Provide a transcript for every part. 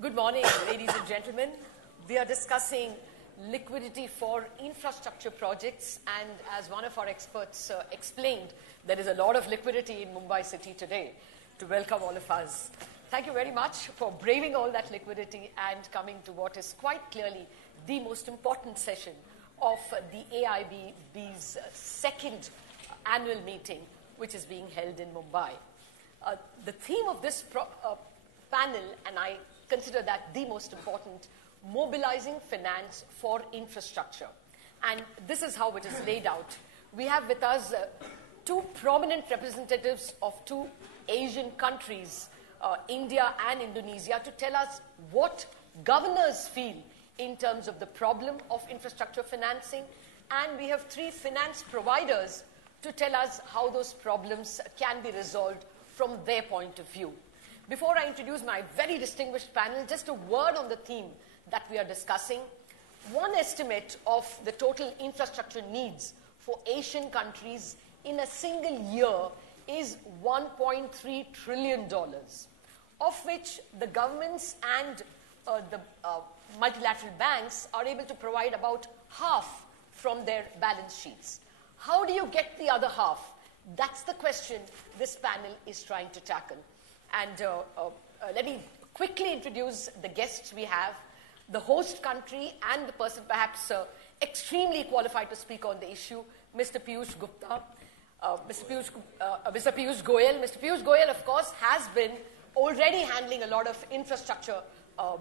Good morning, ladies and gentlemen. We are discussing liquidity for infrastructure projects, and as one of our experts explained, there is a lot of liquidity in Mumbai city today. To welcome all of us. Thank you very much for braving all that liquidity and coming to what is quite clearly the most important session of the AIB's second annual meeting, which is being held in Mumbai. The theme of this panel, and I consider that the most important, mobilizing finance for infrastructure. And this is how it is laid out. We have with us two prominent representatives of two Asian countries, India and Indonesia, to tell us what governors feel in terms of the problem of infrastructure financing. And we have three finance providers to tell us how those problems can be resolved from their point of view. Before I introduce my very distinguished panel, just a word on the theme that we are discussing. One estimate of the total infrastructure needs for Asian countries in a single year is $1.3 trillion, of which the governments and the multilateral banks are able to provide about half from their balance sheets. How do you get the other half? That's the question this panel is trying to tackle. And let me quickly introduce the guests we have, the host country and the person perhaps extremely qualified to speak on the issue, Mr. Piyush Gupta, Mr. Piyush Goyal. Mr. Piyush Goyal, of course, has been already handling a lot of infrastructure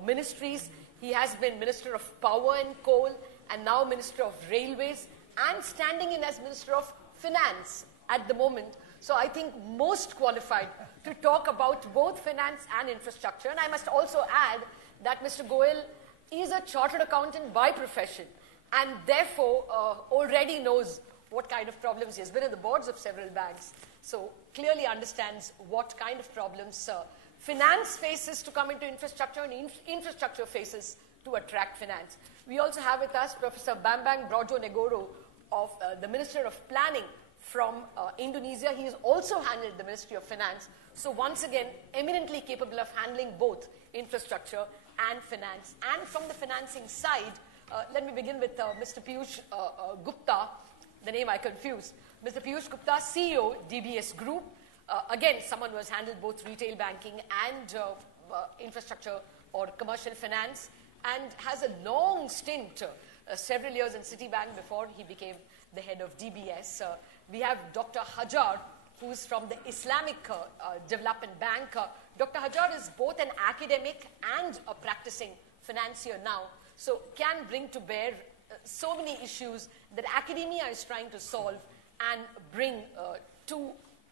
ministries. He has been Minister of Power and Coal and now Minister of Railways and standing in as Minister of Finance at the moment. So I think most qualified to talk about both finance and infrastructure. And I must also add that Mr. Goyal is a chartered accountant by profession and therefore already knows what kind of problems he has been in the boards of several banks. So clearly understands what kind of problems finance faces to come into infrastructure and infrastructure faces to attract finance. We also have with us Professor Bambang Brojo Negoro of the Minister of Planning from Indonesia. He has also handled the Ministry of Finance. So once again, eminently capable of handling both infrastructure and finance. And from the financing side, let me begin with Mr. Piyush Gupta, the name I confused. Mr. Piyush Gupta, CEO, DBS Group. Again, someone who has handled both retail banking and infrastructure or commercial finance, and has a long stint, several years in Citibank before he became the head of DBS. We have Dr. Hajar, who's from the Islamic Development Bank. Dr. Hajar is both an academic and a practicing financier now, so can bring to bear so many issues that academia is trying to solve and bring to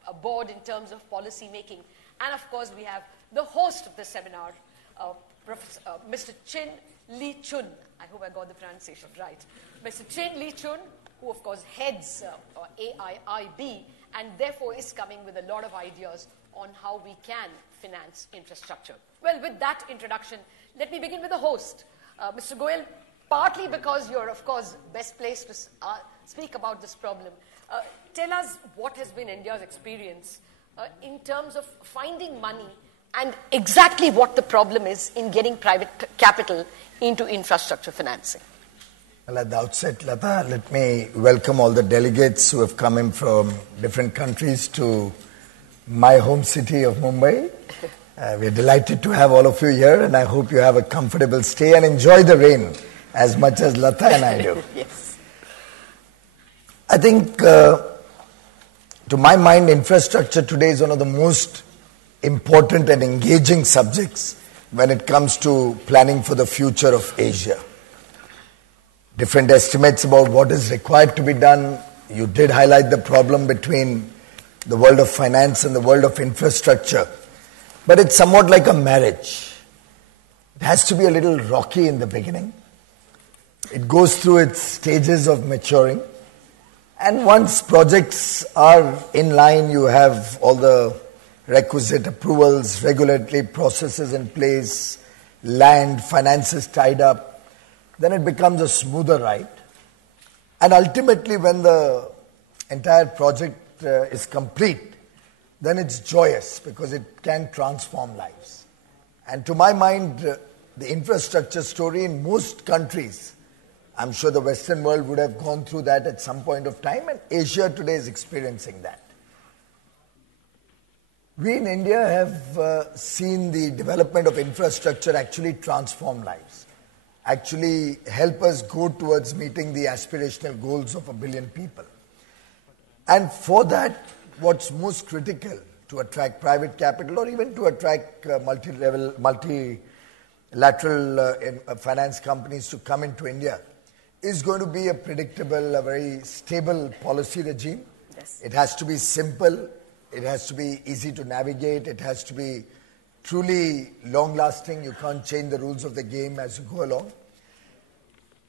a board in terms of policy making. And of course, we have the host of the seminar, Mr. Chin Lee Chun. I hope I got the pronunciation right. Mr. Chin Lee Chun, who of course heads AIIB and therefore is coming with a lot of ideas on how we can finance infrastructure. Well, with that introduction, let me begin with the host. Mr. Goyal, partly because you're of course best placed to speak about this problem. Tell us what has been India's experience in terms of finding money and exactly what the problem is in getting private capital into infrastructure financing. Well, at the outset, Lata, let me welcome all the delegates who have come in from different countries to my home city of Mumbai. We're delighted to have all of you here, and I hope you have a comfortable stay and enjoy the rain as much as Lata and I do. Yes. I think, to my mind, infrastructure today is one of the most important and engaging subjects when it comes to planning for the future of Asia. Different estimates about what is required to be done. You did highlight the problem between the world of finance and the world of infrastructure. But it's somewhat like a marriage. It has to be a little rocky in the beginning. It goes through its stages of maturing. And once projects are in line, you have all the requisite approvals, regulatory processes in place, land, finances tied up, then it becomes a smoother ride. And ultimately, when the entire project is complete, then it's joyous because it can transform lives. And to my mind, the infrastructure story in most countries, I'm sure the Western world would have gone through that at some point of time, and Asia today is experiencing that. We in India have seen the development of infrastructure actually transform lives, actually help us go towards meeting the aspirational goals of 1 billion people. And for that, what's most critical to attract private capital or even to attract multilateral finance companies to come into India is going to be a predictable, a very stable policy regime. Yes. It has to be simple. It has to be easy to navigate. It has to be truly long-lasting. You can't change the rules of the game as you go along.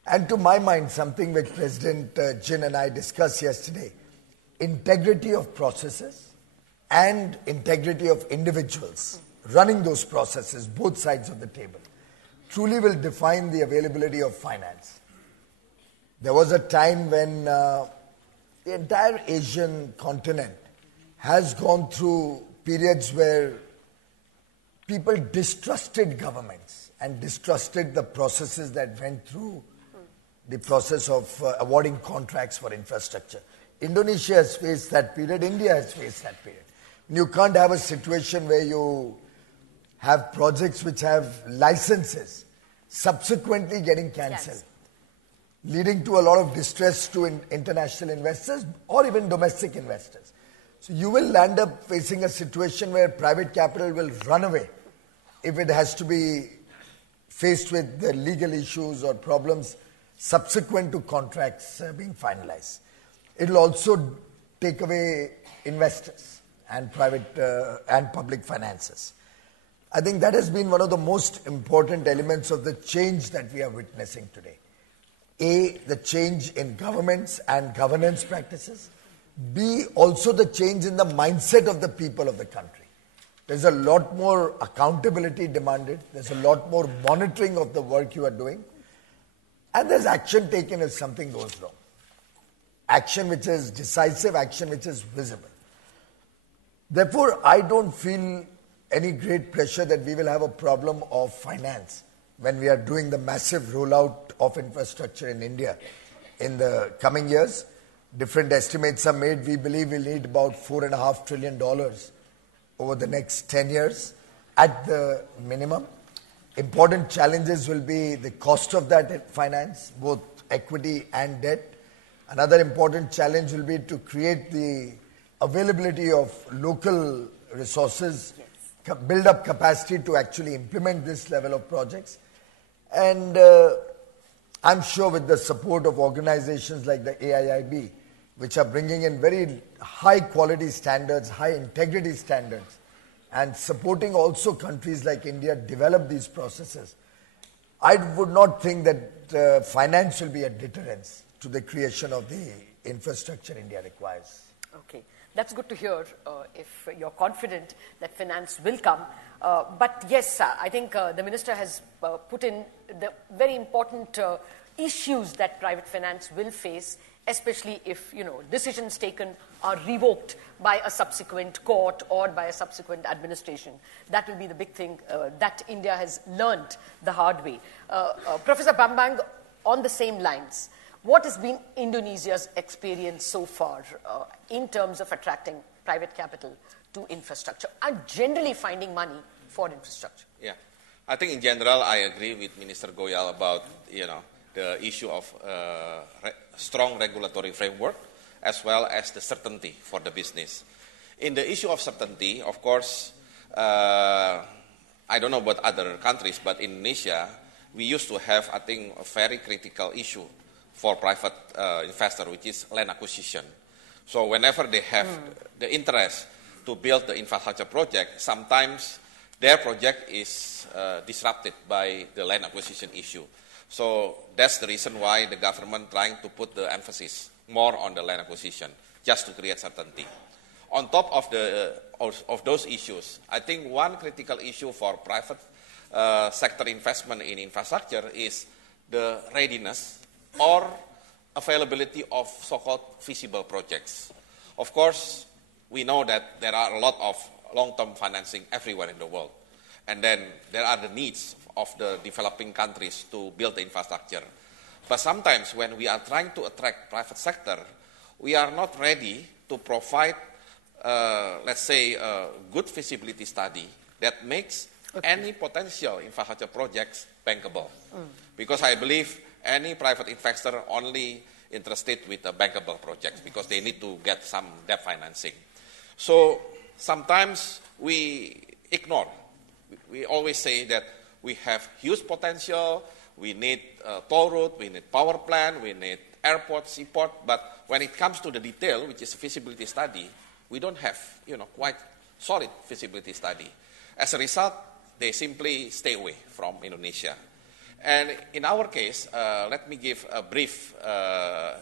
And to my mind, something which President Jin and I discussed yesterday, integrity of processes and integrity of individuals running those processes, both sides of the table, truly will define the availability of finance. There was a time when the entire Asian continent has gone through periods where people distrusted governments and distrusted the processes that went through the process of awarding contracts for infrastructure. Indonesia has faced that period. India has faced that period. You can't have a situation where you have projects which have licenses subsequently getting cancelled. Yes. Leading to a lot of distress to international investors or even domestic investors. So you will land up facing a situation where private capital will run away if it has to be faced with the legal issues or problems subsequent to contracts being finalized. It will also take away investors and private and public finances. I think that has been one of the most important elements of the change that we are witnessing today. A, the change in governments and governance practices. B, also the change in the mindset of the people of the country. There's a lot more accountability demanded. There's a lot more monitoring of the work you are doing. And there's action taken if something goes wrong. Action which is decisive, action which is visible. Therefore, I don't feel any great pressure that we will have a problem of finance when we are doing the massive rollout of infrastructure in India in the coming years. Different estimates are made. We believe we'll need about $4.5 trillion over the next 10 years at the minimum. Important challenges will be the cost of that finance, both equity and debt. Another important challenge will be to create the availability of local resources, build up capacity to actually implement this level of projects. And I'm sure with the support of organizations like the AIIB, which are bringing in very high quality standards, high integrity standards, and supporting also countries like India develop these processes, I would not think that finance will be a deterrence to the creation of the infrastructure India requires. Okay, that's good to hear if you're confident that finance will come. But yes, I think the Minister has put in the very important issues that private finance will face, especially if, decisions taken are revoked by a subsequent court or by a subsequent administration. That will be the big thing that India has learned the hard way. Professor Bambang, on the same lines, what has been Indonesia's experience so far in terms of attracting private capital to infrastructure and generally finding money for infrastructure? Yeah, I think in general I agree with Minister Goyal about the issue of strong regulatory framework as well as the certainty for the business. In the issue of certainty, of course, I don't know about other countries, but in Indonesia, we used to have, I think, a very critical issue for private investor, which is land acquisition. So whenever they have the interest to build the infrastructure project, sometimes their project is disrupted by the land acquisition issue. So that's the reason why the government trying to put the emphasis more on the land acquisition, just to create certainty. On top of those issues, I think one critical issue for private sector investment in infrastructure is the readiness or availability of so-called feasible projects. Of course, we know that there are a lot of long-term financing everywhere in the world. And then there are the needs of the developing countries to build the infrastructure. But sometimes when we are trying to attract private sector, we are not ready to provide, let's say, a good feasibility study that makes any potential infrastructure projects bankable. Because I believe any private investor only interested with the bankable projects because they need to get some debt financing. So sometimes we ignore. We always say that we have huge potential, we need toll road, we need power plant, we need airport, seaport, but when it comes to the detail, which is feasibility study, we don't have, quite solid feasibility study. As a result, they simply stay away from Indonesia. And in our case, let me give a brief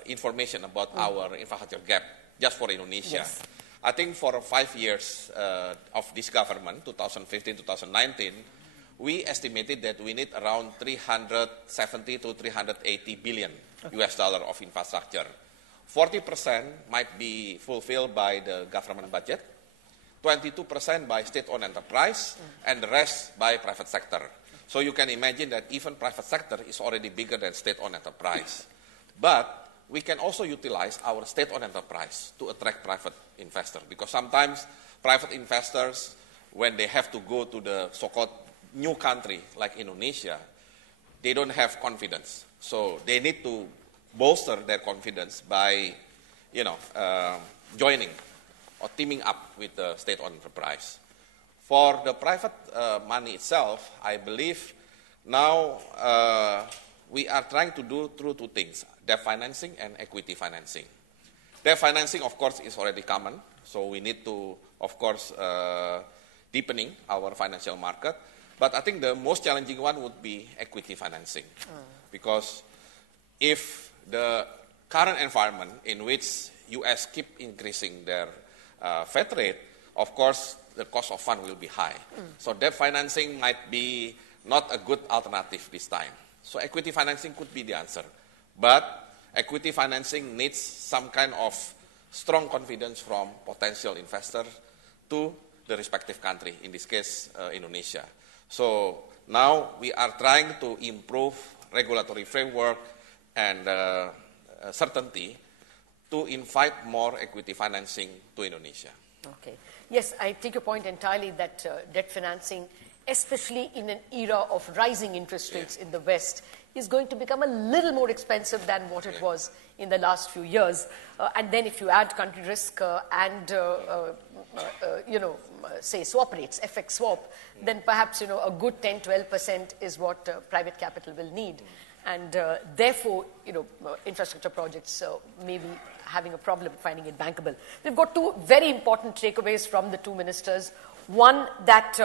information about our infrastructure gap, just for Indonesia. Yes. I think for 5 years of this government, 2015-2019, we estimated that we need around 370 to 380 billion US dollar of infrastructure. 40% might be fulfilled by the government budget, 22% by state-owned enterprise, and the rest by private sector. So you can imagine that even private sector is already bigger than state-owned enterprise. But we can also utilize our state-owned enterprise to attract private investors, because sometimes private investors, when they have to go to the so-called new country like Indonesia, they don't have confidence. So they need to bolster their confidence by, joining or teaming up with the state-owned enterprise. For the private money itself, I believe now we are trying to do through two things: debt financing and equity financing. Debt financing, of course, is already common, so we need to, of course, deepening our financial market. But I think the most challenging one would be equity financing, because if the current environment in which U.S. keep increasing their Fed rate, of course, the cost of fund will be high. So debt financing might be not a good alternative this time. So equity financing could be the answer. But equity financing needs some kind of strong confidence from potential investors to the respective country, in this case, Indonesia. So now we are trying to improve regulatory framework and certainty to invite more equity financing to Indonesia. Okay. Yes, I take your point entirely that debt financing, especially in an era of rising interest rates in the West, is going to become a little more expensive than what it was in the last few years. And then if you add country risk and, say swap rates, FX swap, then perhaps, a good 10-12% is what private capital will need. And therefore, infrastructure projects may be having a problem finding it bankable. We've got two very important takeaways from the two ministers. One, that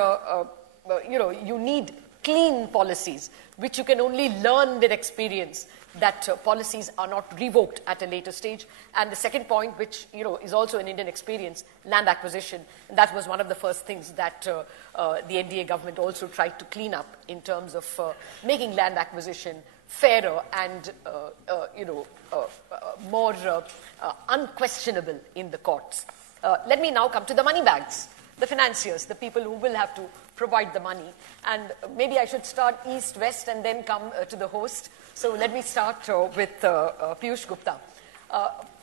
you need clean policies, which you can only learn with experience, that policies are not revoked at a later stage. And the second point, which is also an Indian experience, land acquisition. And that was one of the first things that the NDA government also tried to clean up in terms of making land acquisition fairer and more unquestionable in the courts. Let me now come to the money bags, the financiers, the people who will have to provide the money. And maybe I should start east, west, and then come to the host. So let me start with Piyush Gupta.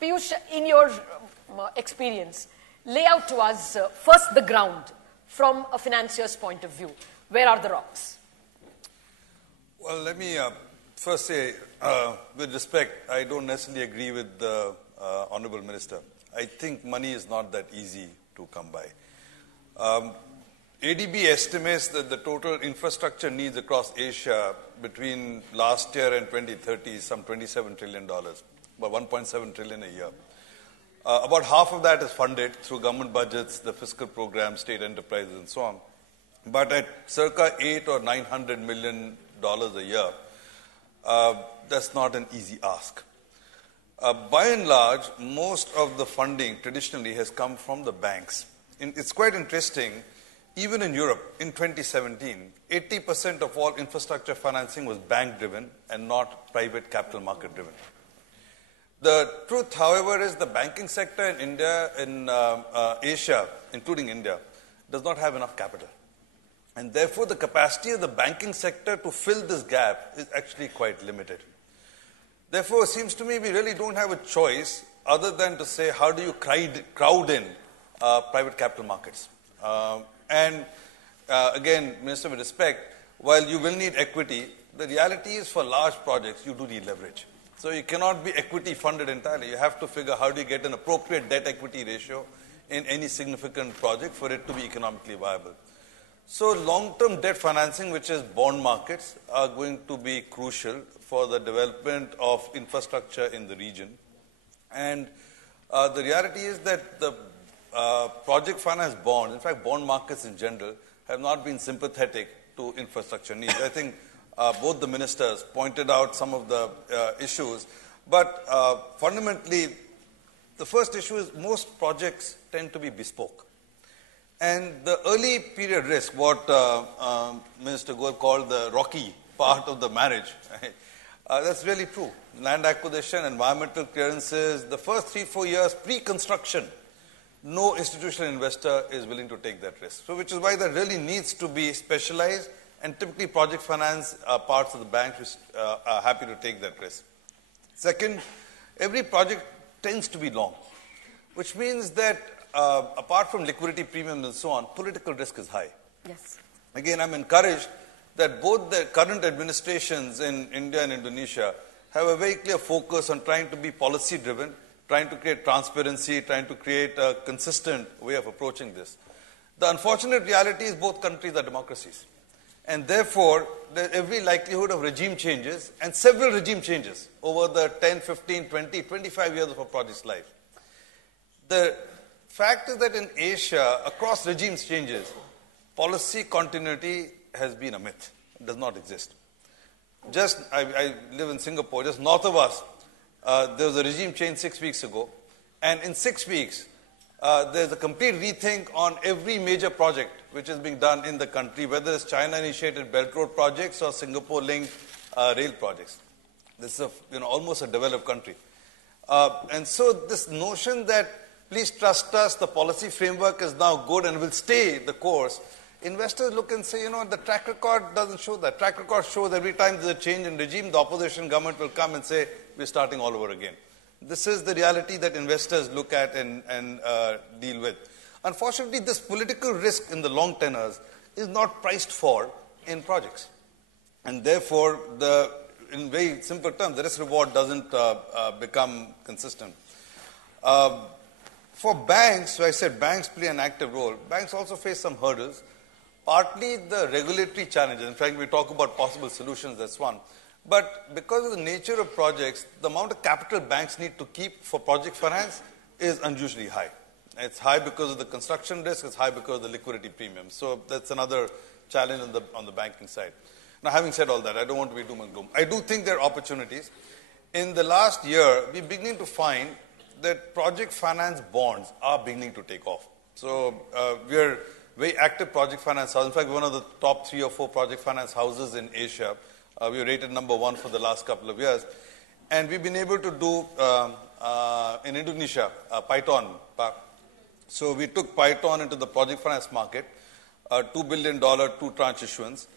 Piyush, in your experience, lay out to us first the ground from a financier's point of view. Where are the rocks? Well, let me first say, with respect, I don't necessarily agree with the Honorable Minister. I think money is not that easy to come by. ADB estimates that the total infrastructure needs across Asia between last year and 2030 is some $27 trillion, about $1.7 trillion a year. About half of that is funded through government budgets, the fiscal programs, state enterprises, and so on. But at circa $800 or $900 million a year, that's not an easy ask. By and large, most of the funding traditionally has come from the banks. It's quite interesting. Even in Europe, in 2017, 80% of all infrastructure financing was bank-driven and not private capital market-driven. The truth, however, is the banking sector in India, in Asia, including India, does not have enough capital. And therefore, the capacity of the banking sector to fill this gap is actually quite limited. Therefore, it seems to me we really don't have a choice other than to say, how do you crowd in private capital markets? Again, Minister, with respect, while you will need equity, the reality is for large projects, you do need leverage. So you cannot be equity funded entirely. You have to figure how do you get an appropriate debt equity ratio in any significant project for it to be economically viable. So long-term debt financing, which is bond markets, are going to be crucial for the development of infrastructure in the region. And the reality is that the project finance bonds, in fact, bond markets in general, have not been sympathetic to infrastructure needs. I think both the ministers pointed out some of the issues, but fundamentally, the first issue is most projects tend to be bespoke. And the early period risk, what Minister Goel called the rocky part of the marriage, right? That's really true. Land acquisition, environmental clearances, the first 3-4 years pre-construction, no institutional investor is willing to take that risk. So which is why there really needs to be specialized and typically project finance parts of the bank which are happy to take that risk. Second, every project tends to be long, which means that apart from liquidity premiums and so on, political risk is high. Yes. Again, I'm encouraged that both the current administrations in India and Indonesia have a very clear focus on trying to be policy-driven, trying to create transparency, trying to create a consistent way of approaching this. The unfortunate reality is both countries are democracies. And therefore, there's every likelihood of regime changes and several regime changes over the 10, 15, 20, 25 years of a project's life. The fact is that in Asia, across regimes changes, policy continuity has been a myth. It does not exist. I live in Singapore, just north of us, there was a regime change 6 weeks ago. And in 6 weeks, there's a complete rethink on every major project which is being done in the country, whether it's China-initiated Belt Road projects or Singapore-linked rail projects. This is almost a developed country. And so this notion that please trust us, the policy framework is now good and will stay the course, investors look and say, the track record doesn't show that. Track record shows every time there's a change in regime, the opposition government will come and say, we're starting all over again. This is the reality that investors look at and deal with. Unfortunately, this political risk in the long tenors is not priced for in projects. And therefore, in very simple terms, the risk-reward doesn't become consistent. For banks, so I said banks play an active role. Banks also face some hurdles. Partly the regulatory challenges. In fact, we talk about possible solutions, that's one. But because of the nature of projects, the amount of capital banks need to keep for project finance is unusually high. It's high because of the construction risk, it's high because of the liquidity premium. So that's another challenge on the banking side. Now, having said all that, I don't want to be doom and gloom. I do think there are opportunities. In the last year, we're beginning to find that project finance bonds are beginning to take off. So we're very active project finance house. In fact, one of the top 3 or 4 project finance houses in Asia. We were rated number 1 for the last couple of years. And we've been able to do, in Indonesia, Python. So we took Python into the project finance market, $2 billion, 2-tranche issuance.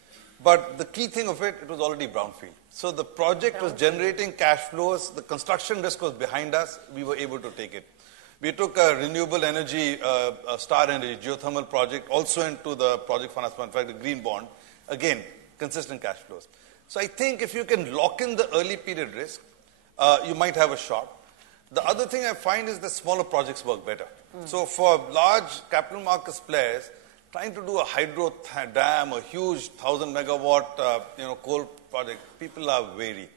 But the key thing of it was already brownfield. So the project was generating cash flows. The construction risk was behind us. We were able to take it. We took a renewable energy, Star Energy, geothermal project also into the project finance fund, in fact, the green bond. Again, consistent cash flows. So I think if you can lock in the early period risk, you might have a shot. The other thing I find is that smaller projects work better. So for large capital markets players, trying to do a hydro dam, a huge 1,000 megawatt coal project, people are wary.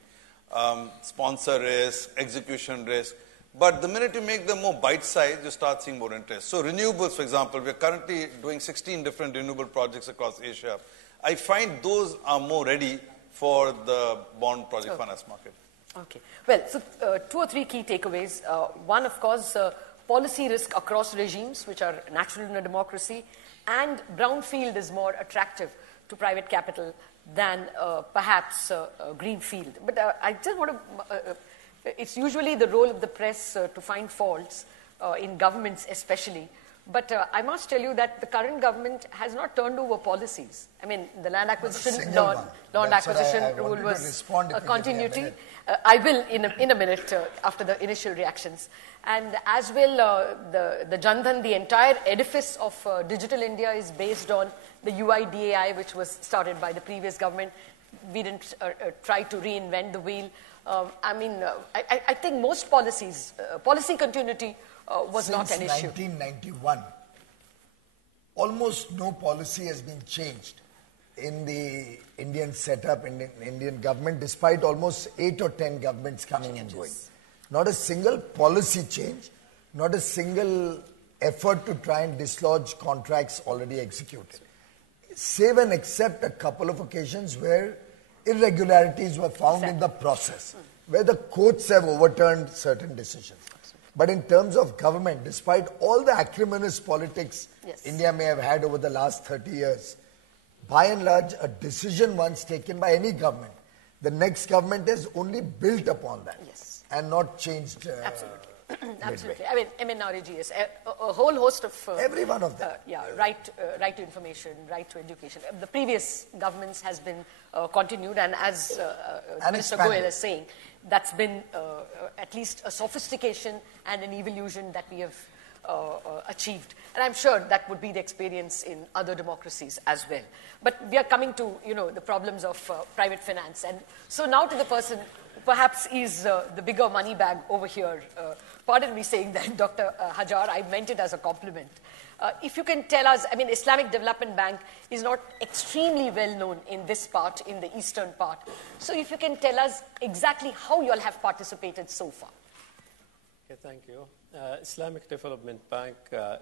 Sponsor risk, execution risk. But the minute you make them more bite-sized, you start seeing more interest. So renewables, for example, we are currently doing 16 different renewable projects across Asia. I find those are more ready for the bond project finance market. Okay. Well, so 2 or 3 key takeaways. One, of course, policy risk across regimes, which are natural in a democracy, and brownfield is more attractive to private capital than perhaps greenfield. But I just want to, it's usually the role of the press to find faults in governments especially. But I must tell you that the current government has not turned over policies. I mean, the land acquisition land acquisition rule was a continuity. I will in a minute after the initial reactions. And as well, the Jan Dhan, the entire edifice of Digital India is based on the UIDAI, which was started by the previous government. We didn't try to reinvent the wheel. I think most policies, policy continuity was not an issue. Since 1991, almost no policy has been changed in the Indian setup, in the Indian government, despite almost 8 or 10 governments coming and going. Not a single policy change, not a single effort to try and dislodge contracts already executed. Save and except a couple of occasions where irregularities were found in the process, where the courts have overturned certain decisions. But in terms of government, despite all the acrimonious politics India may have had over the last 30 years, by and large, a decision once taken by any government, the next government has only built upon that and not changed. Absolutely. Absolutely. I mean, RAGS, a whole host of... every one of them. Right to information, right to education. The previous governments has been continued, and as Mr. Goyal is saying, that's been at least a sophistication and an evolution that we have achieved. And I'm sure that would be the experience in other democracies as well. But we are coming to, the problems of private finance. And so now to the person perhaps is the bigger money bag over here. Pardon me saying that, Dr. Hajar, I meant it as a compliment. If you can tell us, Islamic Development Bank is not extremely well known in this part, in the eastern part. So if you can tell us exactly how you all have participated so far. Okay, thank you. Islamic Development Bank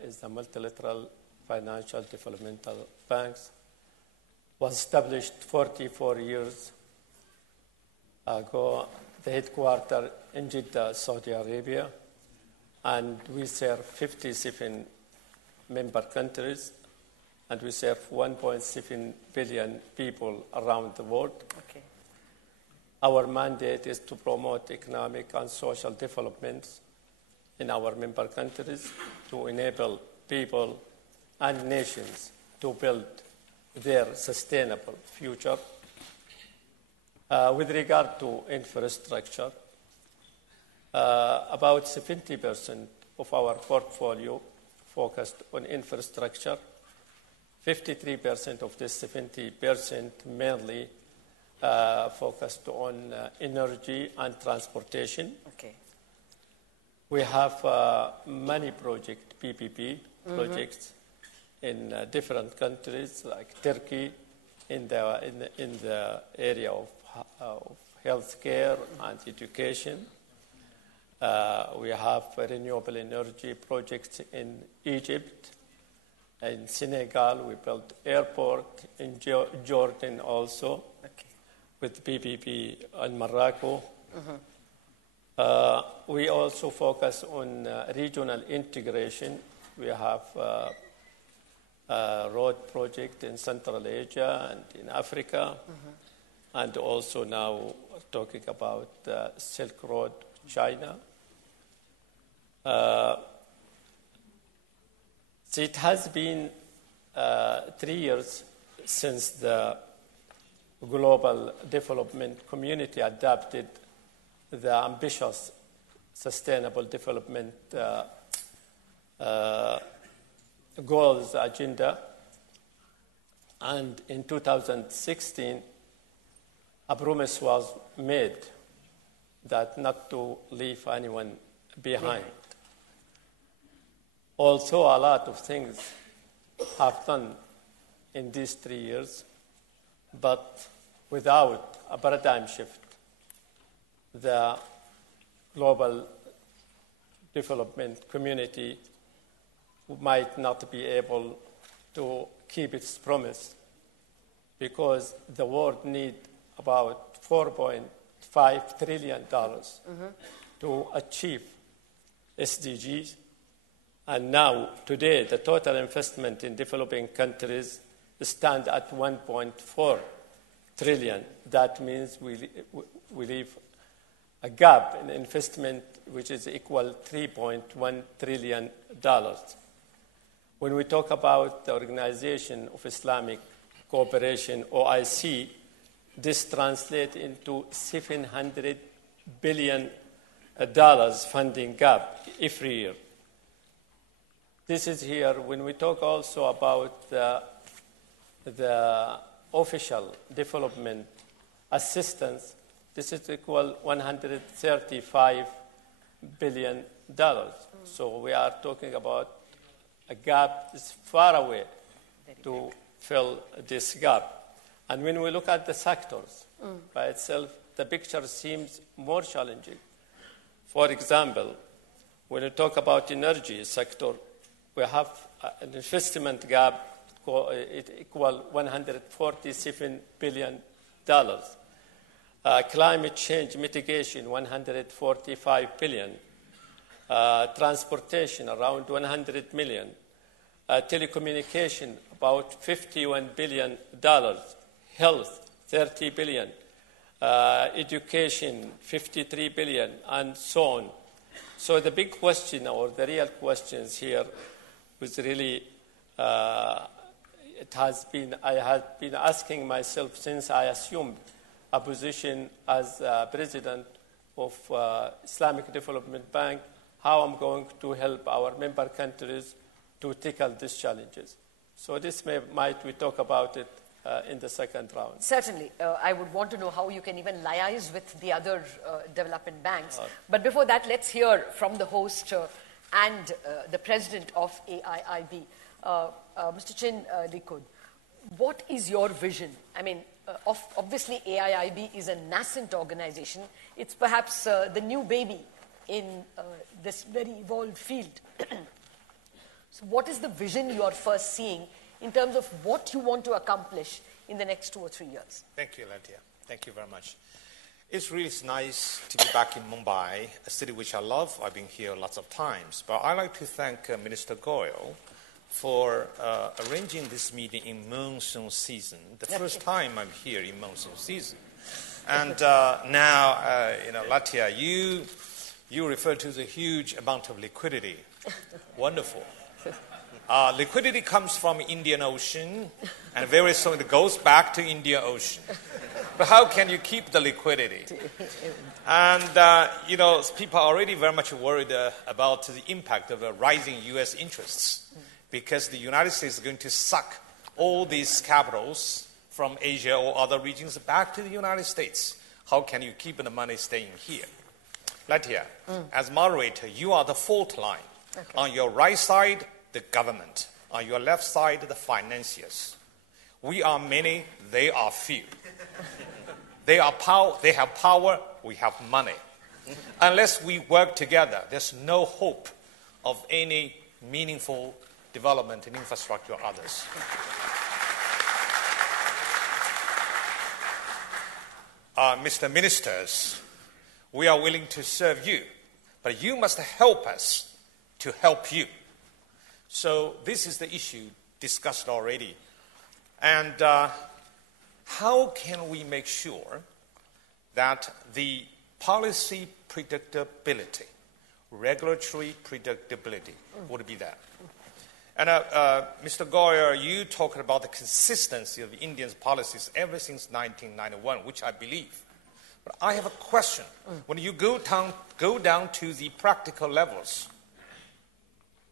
is the multilateral financial developmental bank. Was established 44 years ago, the headquarters in Jeddah, Saudi Arabia, and we serve 57 member countries, and we serve 1.7 billion people around the world. Okay. Our mandate is to promote economic and social developments in our member countries to enable people and nations to build their sustainable future. With regard to infrastructure, about 70% of our portfolio focused on infrastructure. 53% of this 70% mainly focused on energy and transportation. Okay. We have many PPP projects in different countries like Turkey in the area of healthcare and education. We have renewable energy projects in Egypt. In Senegal, we built airport. In Jordan also, with PPP in Morocco. We also focus on regional integration. We have a road project in Central Asia and in Africa, and also now talking about Silk Road, China. So it has been 3 years since the global development community adopted the ambitious sustainable development goals agenda. And in 2016, a promise was made that not to leave anyone behind. Also, a lot of things have done in these 3 years, but without a paradigm shift, the global development community might not be able to keep its promise, because the world needs about $4.5 trillion to achieve SDGs. And now, today, the total investment in developing countries stands at $1.4 trillion. That means we leave a gap in investment which is equal $3.1 trillion. When we talk about the Organization of Islamic Cooperation, OIC, this translates into $700 billion funding gap every year. This is here when we talk also about the official development assistance. This is equal $135 billion. So we are talking about a gap is far away to fill this gap. And when we look at the sectors by itself, the picture seems more challenging. For example, when we talk about energy sector, we have an investment gap equal $147 billion. Climate change mitigation, $145 billion. Transportation, around $100 million. Telecommunication, about $51 billion. Health, $30 billion. Education, $53 billion, and so on. So the big question, or the real questions here, was really, I have been asking myself since I assumed a position as president of Islamic Development Bank, how I'm going to help our member countries to tackle these challenges. So this might we talk about it in the second round. Certainly. I would want to know how you can even liaise with the other development banks. But before that, let's hear from the host and the president of AIIB. Mr. Chin Likud, what is your vision? I mean, obviously AIIB is a nascent organization. It's perhaps the new baby in this very evolved field. So what is the vision you are first seeing in terms of what you want to accomplish in the next 2 or 3 years? Thank you, Lantia. Thank you very much. It's really nice to be back in Mumbai, a city which I love. I've been here lots of times. But I'd like to thank Minister Goyal for arranging this meeting in monsoon season. The first time I'm here in monsoon season. And now, Latia, you refer to the huge amount of liquidity. Wonderful. Liquidity comes from Indian Ocean, and very soon it goes back to Indian Ocean. But how can you keep the liquidity? And, people are already very much worried about the impact of rising U.S. interests, because the United States is going to suck all these capitals from Asia or other regions back to the United States. How can you keep the money staying here? Latia, as moderator, you are the fault line. Okay. On your right side, the government. On your left side, the financiers. We are many, they are few. They have power, we have money. Unless we work together, there's no hope of any meaningful development in infrastructure or others. Mr. Ministers, we are willing to serve you, but you must help us to help you. So this is the issue discussed already. And how can we make sure that the policy predictability, regulatory predictability would be there? And Mr. Goyer, you talked about the consistency of India's policies ever since 1991, which I believe. But I have a question. When you go down to the practical levels,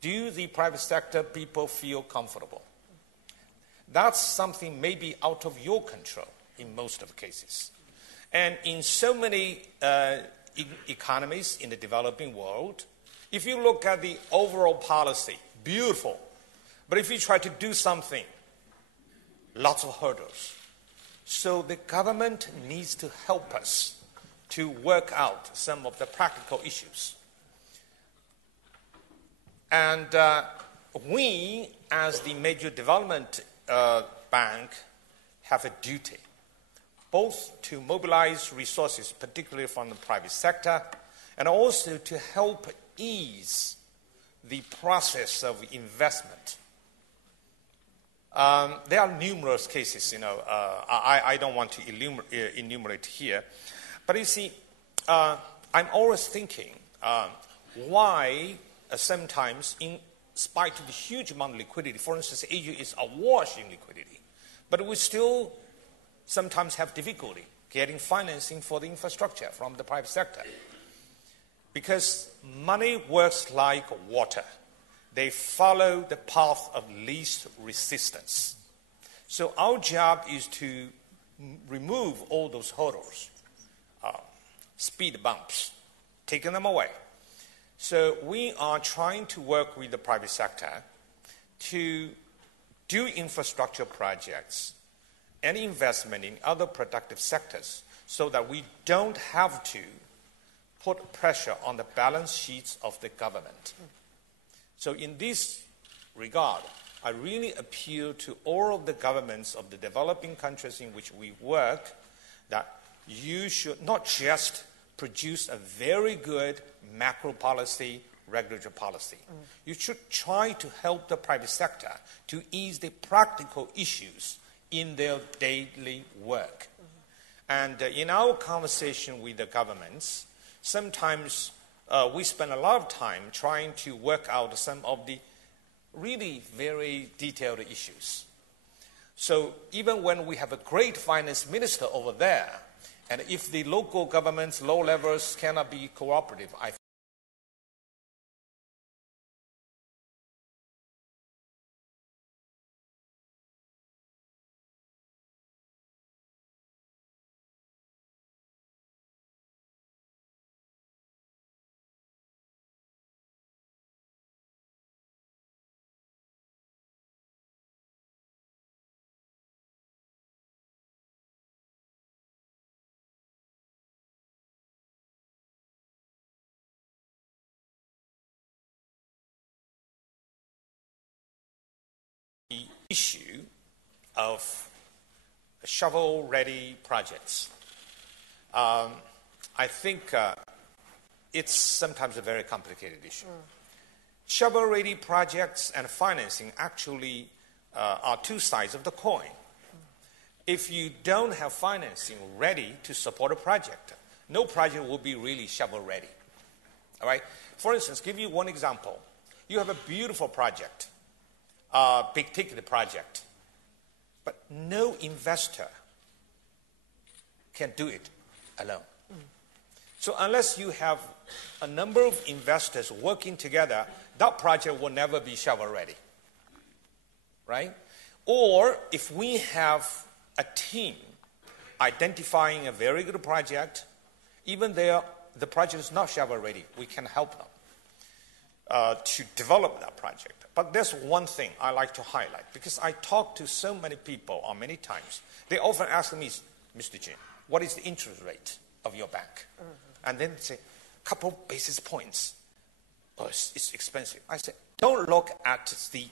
do the private sector people feel comfortable? That's something maybe out of your control in most of the cases. And in so many economies in the developing world, if you look at the overall policy, beautiful. But if you try to do something, lots of hurdles. So the government needs to help us to work out some of the practical issues. And we, as the major development bank, have a duty both to mobilize resources, particularly from the private sector, and also to help ease the process of investment. There are numerous cases, I don't want to enumerate here. But you see, I'm always thinking why sometimes, in spite of the huge amount of liquidity, for instance, Asia is awash in liquidity, but we still sometimes have difficulty getting financing for the infrastructure from the private sector. Because money works like water. They follow the path of least resistance. So our job is to remove all those hurdles, speed bumps, taking them away. So we are trying to work with the private sector to do infrastructure projects and investment in other productive sectors so that we don't have to put pressure on the balance sheets of the government. So in this regard, I really appeal to all of the governments of the developing countries in which we work that you should not just produce a very good macro policy, regulatory policy. You should try to help the private sector to ease the practical issues in their daily work. And in our conversation with the governments, sometimes we spend a lot of time trying to work out some of the really very detailed issues. So even when we have a great finance minister over there, and if the local governments, low levels, cannot be cooperative, I issue of shovel-ready projects. I think it's sometimes a very complicated issue. Shovel-ready projects and financing actually are two sides of the coin. If you don't have financing ready to support a project, no project will be really shovel-ready. All right? For instance, give you one example. You have a beautiful project, big-ticket project, but no investor can do it alone. So unless you have a number of investors working together, that project will never be shovel-ready, right? Or if we have a team identifying a very good project, even there the project is not shovel-ready, we can help them to develop that project. But there's one thing I like to highlight, because I talk to so many people many times. They often ask me, Mr. Jin, what is the interest rate of your bank? And then they say, couple basis points. Oh, it's expensive. I say, don't look at the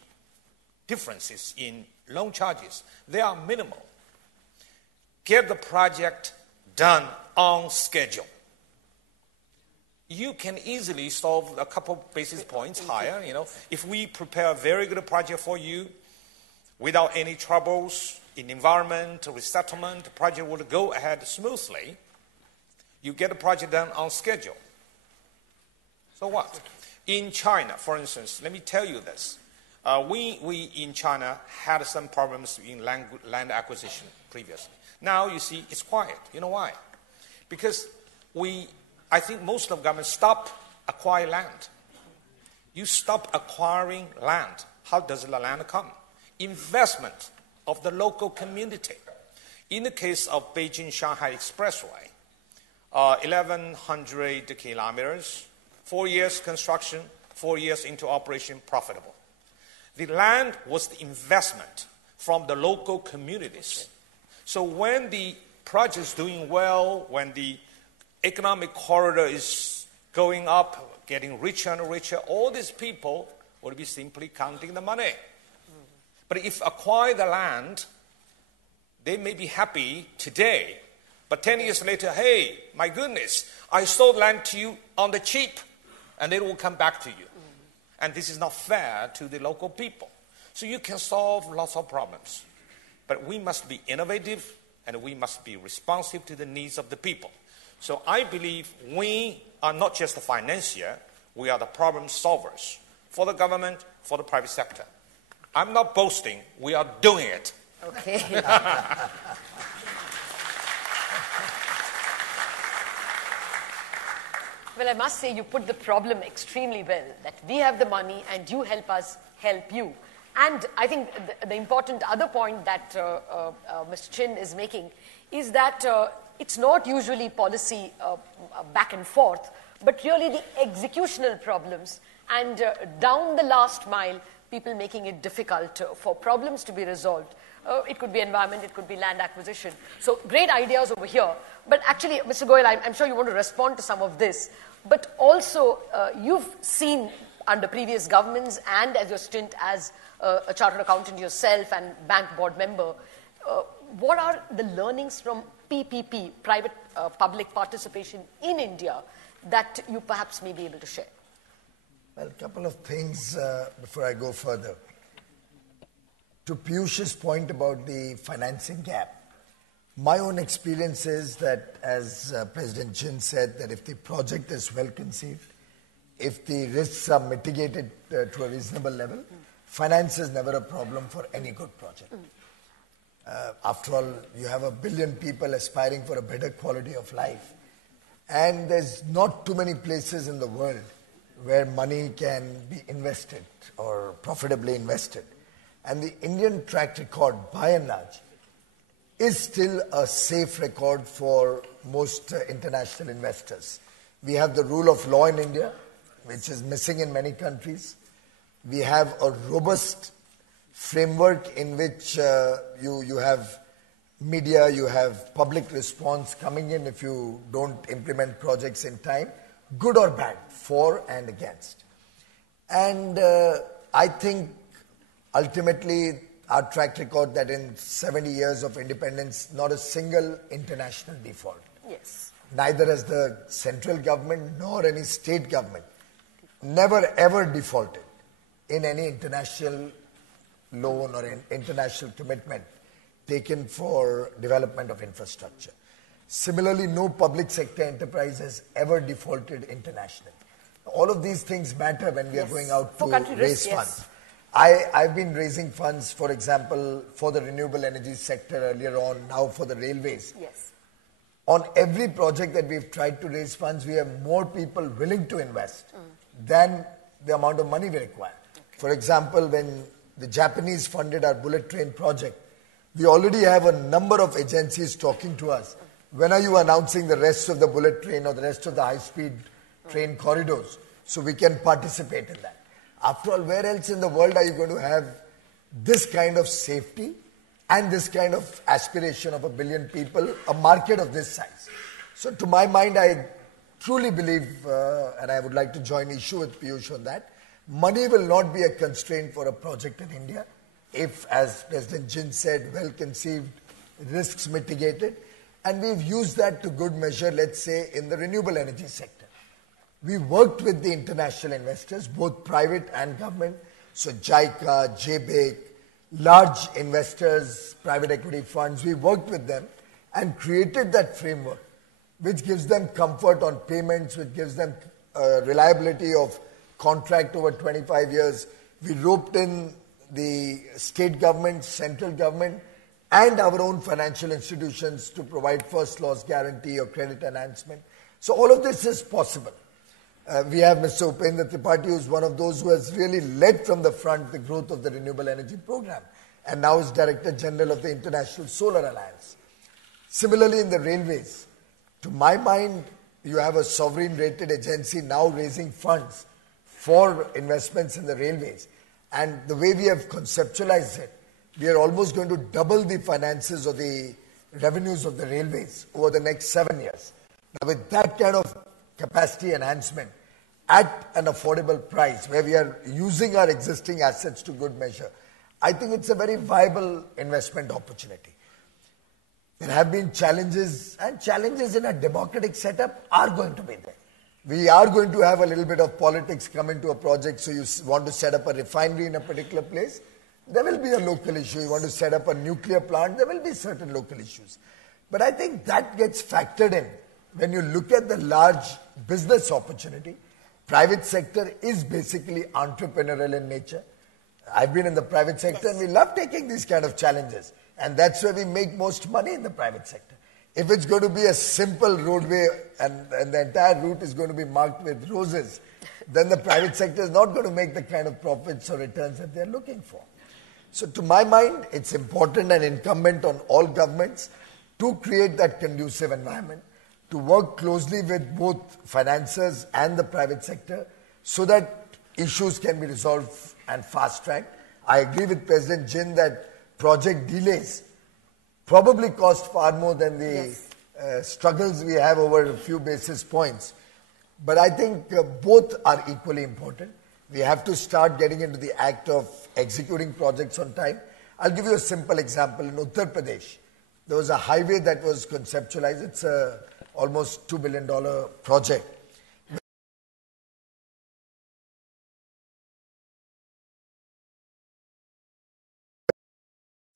differences in loan charges. They are minimal. Get the project done on schedule. You can easily solve a couple basis points higher. If we prepare a very good project for you without any troubles in environment, resettlement, the project will go ahead smoothly. You get the project done on schedule. So what? In China, for instance, let me tell you this. We in China had some problems in land acquisition previously. Now, you see, it's quiet. You know why? Because I think most of governments stop acquiring land. You stop acquiring land. How does the land come? Investment of the local community. In the case of Beijing-Shanghai Expressway, 1,100 kilometers, 4 years construction, 4 years into operation, profitable. The land was the investment from the local communities. So when the project is doing well, when the economic corridor is going up, getting richer and richer, all these people will be simply counting the money. But if acquire the land, they may be happy today, but 10 years later, hey, my goodness, I sold land to you on the cheap, and it will come back to you. And this is not fair to the local people. So you can solve lots of problems. But we must be innovative, and we must be responsive to the needs of the people. So I believe we are not just the financier, we are the problem solvers for the government, for the private sector. I'm not boasting, we are doing it. Okay. Well, I must say you put the problem extremely well, that we have the money and you help us help you. And I think the important other point that Mr. Chin is making is that it's not usually policy back and forth, but really the executional problems and down the last mile, people making it difficult for problems to be resolved. It could be environment, it could be land acquisition. So great ideas over here. But actually, Mr. Goyal, I'm sure you want to respond to some of this. But also, you've seen under previous governments and as your stint as a chartered accountant yourself and bank board member, what are the learnings from PPP, private public participation in India, that you perhaps may be able to share? Well, a couple of things before I go further. To Piyush's point about the financing gap, my own experience is that, as President Chin said, that if the project is well conceived, if the risks are mitigated to a reasonable level, finance is never a problem for any good project. After all, you have 1 billion people aspiring for a better quality of life. And there's not too many places in the world where money can be invested or profitably invested. And the Indian track record, by and large, is still a safe record for most international investors. We have the rule of law in India, which is missing in many countries. We have a robust framework in which you have media, you have public response coming in if you don't implement projects in time, good or bad, for and against. And I think ultimately our track record that in 70 years of independence, not a single international default. Yes. Neither has the central government nor any state government never ever defaulted in any international loan or an international commitment taken for development of infrastructure. Similarly, no public sector enterprise has ever defaulted internationally. All of these things matter when we are going out to raise funds. I've been raising funds, for example, for the renewable energy sector earlier on, now for the railways. Yes. On every project that we've tried to raise funds, we have more people willing to invest than the amount of money we require. Okay. For example, when the Japanese funded our bullet train project, we already have a number of agencies talking to us. When are you announcing the rest of the bullet train or the rest of the high-speed train corridors so we can participate in that? After all, where else in the world are you going to have this kind of safety and this kind of aspiration of 1 billion people, a market of this size? So to my mind, I truly believe, and I would like to join issue with Piyush on that, money will not be a constraint for a project in India if, as President Chin said, well-conceived, risks mitigated. And we've used that to good measure, let's say, in the renewable energy sector. We worked with the international investors, both private and government, so JICA, JBIC, large investors, private equity funds. We worked with them and created that framework, which gives them comfort on payments, which gives them reliability of contract over 25 years. We roped in the state government, central government, and our own financial institutions to provide first loss guarantee or credit enhancement. So all of this is possible. We have Mr. Upendra Tripathi, who is one of those who has really led from the front the growth of the renewable energy program, and now is Director General of the International Solar Alliance. Similarly, in the railways, to my mind, you have a sovereign-rated agency now raising funds for investments in the railways. And the way we have conceptualized it, we are almost going to double the finances or the revenues of the railways over the next 7 years. Now, with that kind of capacity enhancement at an affordable price, where we are using our existing assets to good measure, I think it's a very viable investment opportunity. There have been challenges, and challenges in a democratic setup are going to be there. We are going to have a little bit of politics come into a project. So you want to set up a refinery in a particular place, there will be a local issue. You want to set up a nuclear plant, there will be certain local issues. But I think that gets factored in when you look at the large business opportunity. Private sector is basically entrepreneurial in nature. I've been in the private sector, and we love taking these kind of challenges. And that's where we make most money in the private sector. If it's going to be a simple roadway and the entire route is going to be marked with roses, then the private sector is not going to make the kind of profits or returns that they're looking for. So to my mind, it's important and incumbent on all governments to create that conducive environment, to work closely with both financiers and the private sector so that issues can be resolved and fast-tracked. I agree with President Jin that project delays probably cost far more than the struggles we have over a few basis points. But I think both are equally important. We have to start getting into the act of executing projects on time. I'll give you a simple example. In Uttar Pradesh, there was a highway that was conceptualized. It's a almost $2 billion project.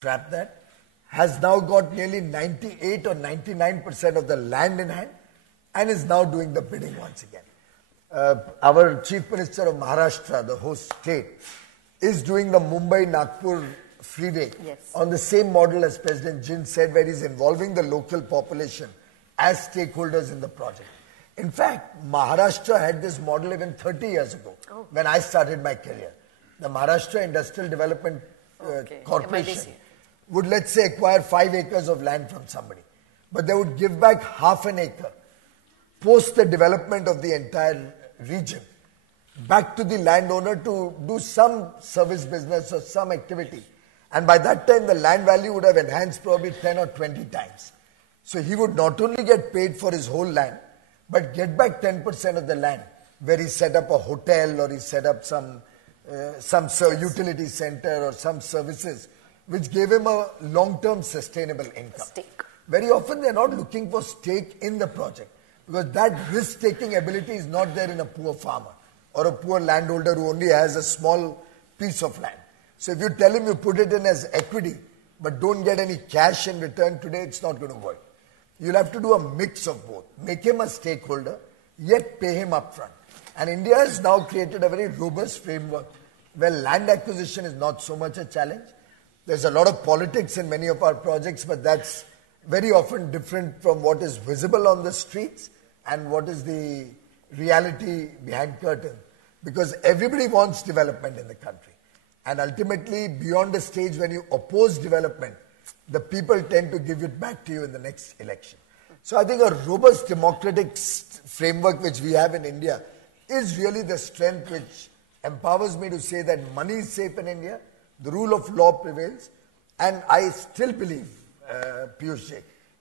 Trap that has now got nearly 98 or 99% of the land in hand and is now doing the bidding once again. Our Chief Minister of Maharashtra, the host state, is doing the Mumbai-Nagpur freeway on the same model as President Jin said, where he's involving the local population as stakeholders in the project. In fact, Maharashtra had this model even 30 years ago when I started my career. The Maharashtra Industrial Development Corporation would, let's say, acquire 5 acres of land from somebody, but they would give back half an acre post the development of the entire region back to the landowner to do some service business or some activity. And by that time, the land value would have enhanced probably 10 or 20 times. So he would not only get paid for his whole land, but get back 10% of the land where he set up a hotel or he set up some utility center or some services, which gave him a long-term sustainable income. Very often they're not looking for stake in the project because that risk-taking ability is not there in a poor farmer or a poor landholder who only has a small piece of land. So if you tell him you put it in as equity but don't get any cash in return today, it's not going to work. You'll have to do a mix of both. Make him a stakeholder, yet pay him upfront. And India has now created a very robust framework where land acquisition is not so much a challenge. There's a lot of politics in many of our projects, but that's very often different from what is visible on the streets and what is the reality behind curtain. Because everybody wants development in the country. And ultimately, beyond the stage when you oppose development, the people tend to give it back to you in the next election. So I think a robust democratic framework which we have in India is really the strength which empowers me to say that money is safe in India, the rule of law prevails, and I still believe, Piyush Ji,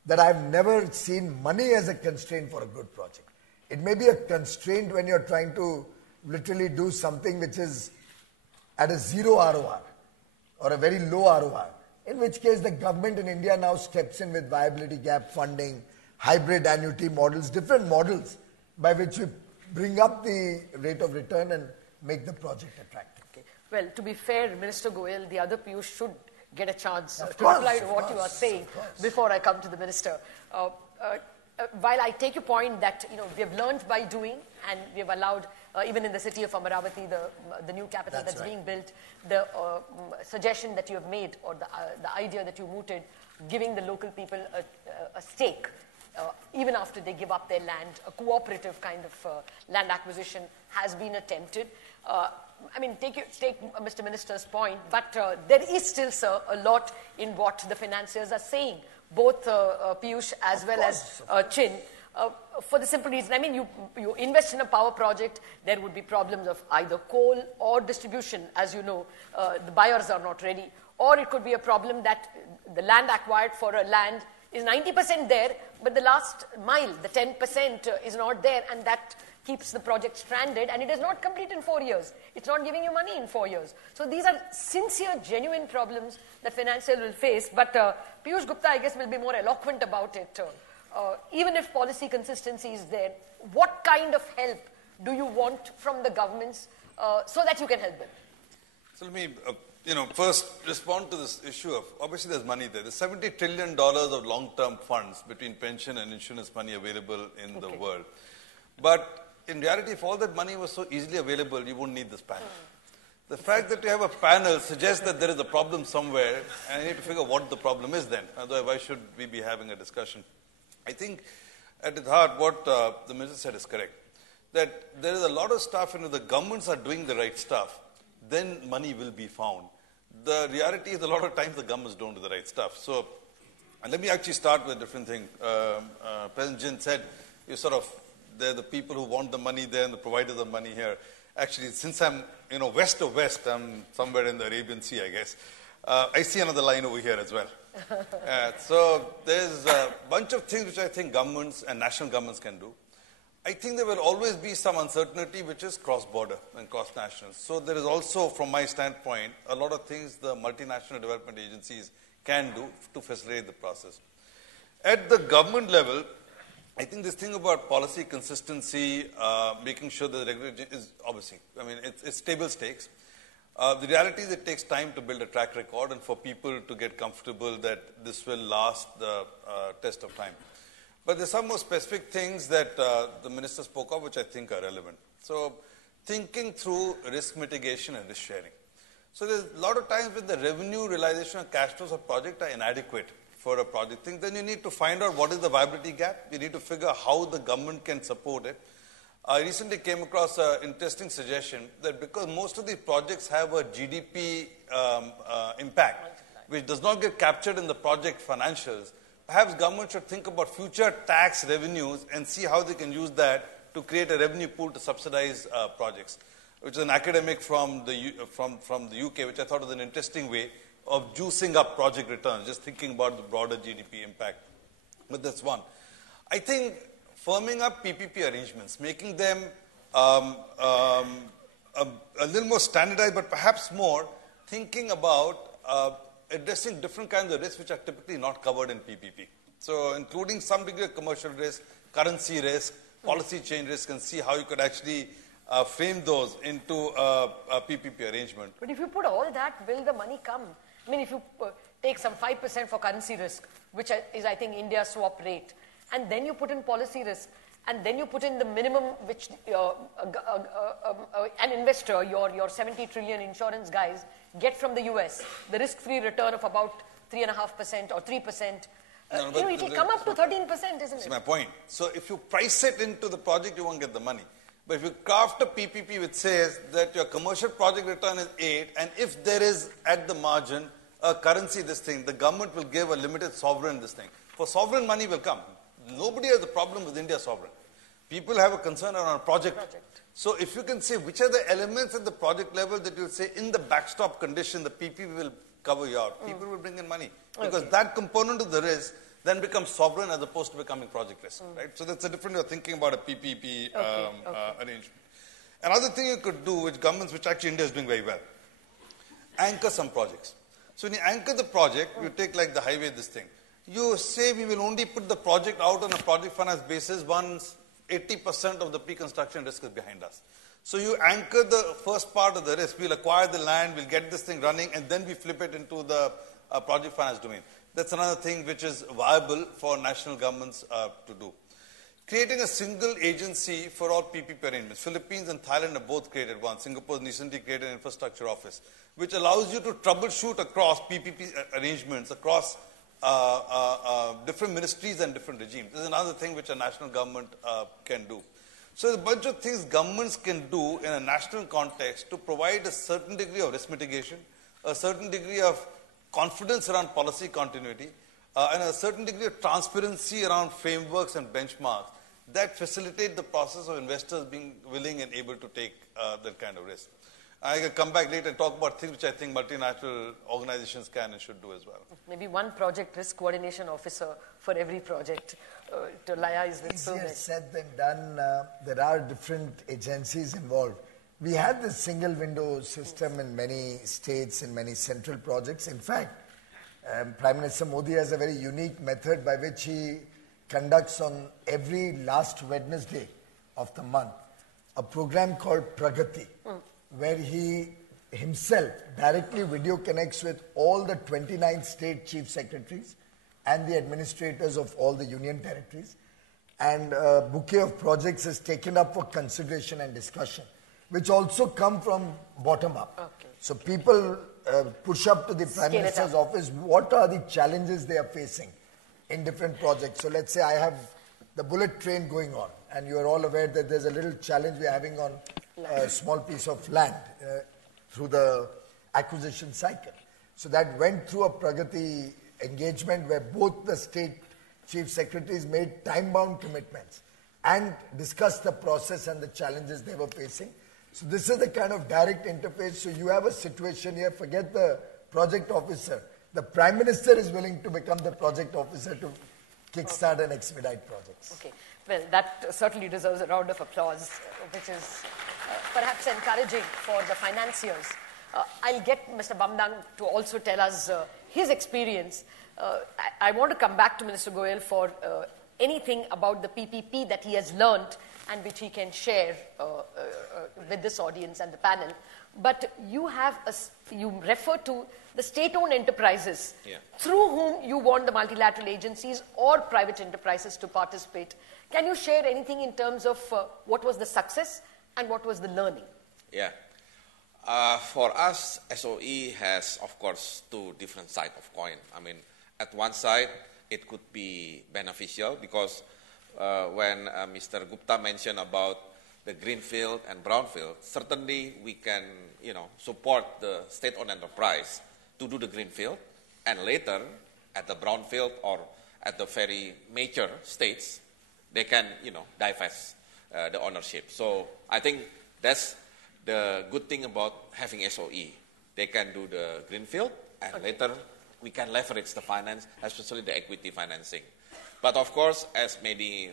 that I've never seen money as a constraint for a good project. It may be a constraint when you're trying to literally do something which is at a zero ROR or a very low ROR, in which case the government in India now steps in with viability gap funding, hybrid annuity models, different models by which we bring up the rate of return and make the project attractive. Okay. Well, to be fair, Minister Goyal, the other Piyush should get a chance to reply to what you are saying before I come to the Minister. While I take your point that we have learned by doing and we have allowed, even in the city of Amaravati, the new capital that's being built, the suggestion that you have made or the idea that you mooted, giving the local people a stake, even after they give up their land, a cooperative kind of land acquisition has been attempted. I mean, take Mr. Minister's point, but there is still, sir, a lot in what the financiers are saying, both Piyush as well as Chin, for the simple reason, I mean, you invest in a power project, there would be problems of either coal or distribution. As you know, the buyers are not ready. Or it could be a problem that the land acquired for a land is 90% there, but the last mile, the 10% is not there, and that keeps the project stranded, and it is not complete in 4 years. It's not giving you money in 4 years. So these are sincere, genuine problems that financial will face, but Piyush Gupta, I guess, will be more eloquent about it. Even if policy consistency is there, what kind of help do you want from the governments so that you can help them? So let me, first respond to this issue of, obviously there's money there. There's $70 trillion of long-term funds between pension and insurance money available in the world. But in reality, if all that money was so easily available, you wouldn't need this panel. The fact that you have a panel suggests that there is a problem somewhere, and you need to figure what the problem is then. Otherwise, why should we be having a discussion? I think at its heart, what the Minister said is correct. That there is a lot of stuff, and if the governments are doing the right stuff, then money will be found. The reality is a lot of times the governments don't do the right stuff. So, and let me actually start with a different thing. President Jin said, they're the people who want the money there and the providers of money here. Actually, since I'm, west of west, I'm somewhere in the Arabian Sea, I guess. I see another line over here as well. So there's a bunch of things which I think governments and national governments can do. I think there will always be some uncertainty which is cross-border and cross-national. So there is also, from my standpoint, a lot of things the multinational development agencies can do to facilitate the process. At the government level, I think this thing about policy consistency, making sure that the regulation is obviously, it's table stakes. The reality is it takes time to build a track record and for people to get comfortable that this will last the test of time. But there's some more specific things that the Minister spoke of which I think are relevant. So thinking through risk mitigation and risk sharing. So there's a lot of times when the revenue realization and cash flows of project are inadequate for a project thing, then you need to find out what is the viability gap. You need to figure out how the government can support it. I recently came across an interesting suggestion that because most of these projects have a GDP impact, which does not get captured in the project financials, perhaps government should think about future tax revenues and see how they can use that to create a revenue pool to subsidize projects, which is an academic from the UK, which I thought was an interesting way of juicing up project returns, just thinking about the broader GDP impact. But that's one. I think firming up PPP arrangements, making them a little more standardized, but perhaps more, thinking about addressing different kinds of risks which are typically not covered in PPP. So including some degree of commercial risk, currency risk, policy change risk, and see how you could actually frame those into a PPP arrangement. But if you put all that, will the money come? If you take some 5% for currency risk, which is, I think, India's swap rate, and then you put in policy risk, and then you put in the minimum which an investor, your 70 trillion insurance guys, get from the US, the risk-free return of about 3.5% or 3%. It will come up to 13%, isn't it? That's my point. So if you price it into the project, you won't get the money. But if you craft a PPP which says that your commercial project return is 8, and if there is at the margin a currency the government will give a limited sovereign For sovereign money will come. Nobody has a problem with India sovereign. People have a concern around project. So if you can say which are the elements at the project level that you'll say in the backstop condition, the PPP will cover you out. People will bring in money. Because that component of the risk then becomes sovereign as opposed to becoming project risk, right? So that's a different way of thinking about a PPP arrangement. Another thing you could do, which actually India is doing very well, anchor some projects. So when you anchor the project, you take like the highway, you say we will only put the project out on a project finance basis once 80% of the pre-construction risk is behind us. So you anchor the first part of the risk. We'll acquire the land, we'll get this thing running, and then we flip it into the project finance domain. That's another thing which is viable for national governments to do. Creating a single agency for all PPP arrangements. Philippines and Thailand have both created one. Singapore recently created an infrastructure office, which allows you to troubleshoot across PPP arrangements, across different ministries and different regimes. This is another thing which a national government can do. So there's a bunch of things governments can do in a national context to provide a certain degree of risk mitigation, a certain degree of confidence around policy continuity, and a certain degree of transparency around frameworks and benchmarks that facilitate the process of investors being willing and able to take that kind of risk. I can come back later and talk about things which I think multinational organizations can and should do as well. Maybe one project risk coordination officer for every project to liaise with so Easier many. said than done. There are different agencies involved. We had this single window system in many states, in many central projects. In fact, Prime Minister Modi has a very unique method by which he conducts on every last Wednesday of the month a program called Pragati, where he himself directly video connects with all the 29 state chief secretaries and the administrators of all the union territories. And a bouquet of projects is taken up for consideration and discussion, which also come from bottom up. Okay. So people push up to the Prime Scale it Minister's up. office, what are the challenges they are facing in different projects. So let's say I have the bullet train going on, and you are all aware that there's a little challenge we're having on a small piece of land through the acquisition cycle. So that went through a Pragati engagement where both the state chief secretaries made time-bound commitments and discussed the process and the challenges they were facing. So this is the kind of direct interface. So you have a situation here, forget the project officer. The Prime Minister is willing to become the project officer to kickstart and expedite projects. Okay. Well, that certainly deserves a round of applause, which is perhaps encouraging for the financiers. I'll get Mr. Bamdang to also tell us his experience. I want to come back to Minister Goyal for anything about the PPP that he has learned and which he can share with this audience and the panel. But you refer to the state-owned enterprises through whom you want the multilateral agencies or private enterprises to participate. Can you share anything in terms of what was the success and what was the learning? Yeah. For us, SOE has, of course, two different sides of coin. I mean, at one side, it could be beneficial because when Mr. Gupta mentioned about the greenfield and brownfield, certainly we can, support the state-owned enterprise to do the greenfield, and later at the brownfield or at the very major states, they can, divest the ownership. So I think that's the good thing about having SOE. They can do the greenfield, and later we can leverage the finance, especially the equity financing. But of course, as maybe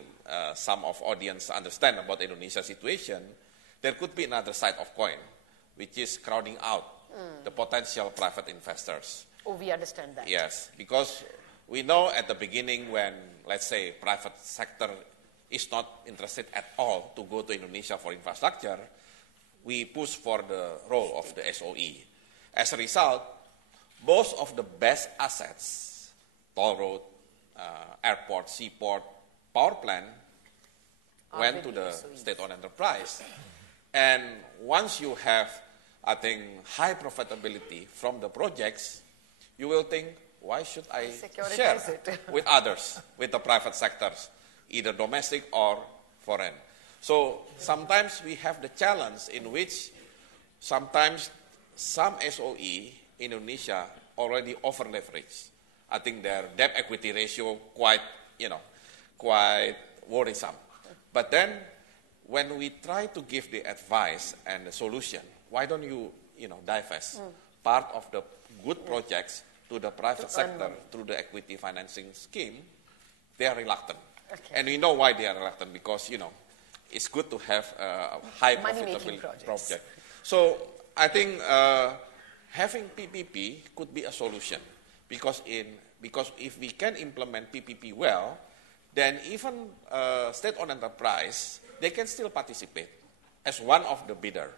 some of audience understand about Indonesia's situation, there could be another side of coin, which is crowding out the potential private investors. Oh, we understand that. Yes, because we know at the beginning when, let's say, private sector is not interested at all to go to Indonesia for infrastructure, we push for the role of the SOE. As a result, most of the best assets, toll road, airport, seaport, power plant, went to the state-owned enterprise. And once you have, I think, high profitability from the projects, you will think, why should I share with others, with the private sectors, either domestic or foreign? So sometimes we have the challenge in which sometimes some SOE in Indonesia already over-leveraged. I think their debt equity ratio quite worrisome. But then when we try to give the advice and the solution, why don't you, divest part of the good projects to the private sector through the equity financing scheme, they are reluctant. Okay. And we know why they are reluctant, because, it's good to have a high profitability project. So I think having PPP could be a solution, because if we can implement PPP well, then even state-owned enterprise, they can still participate as one of the bidder,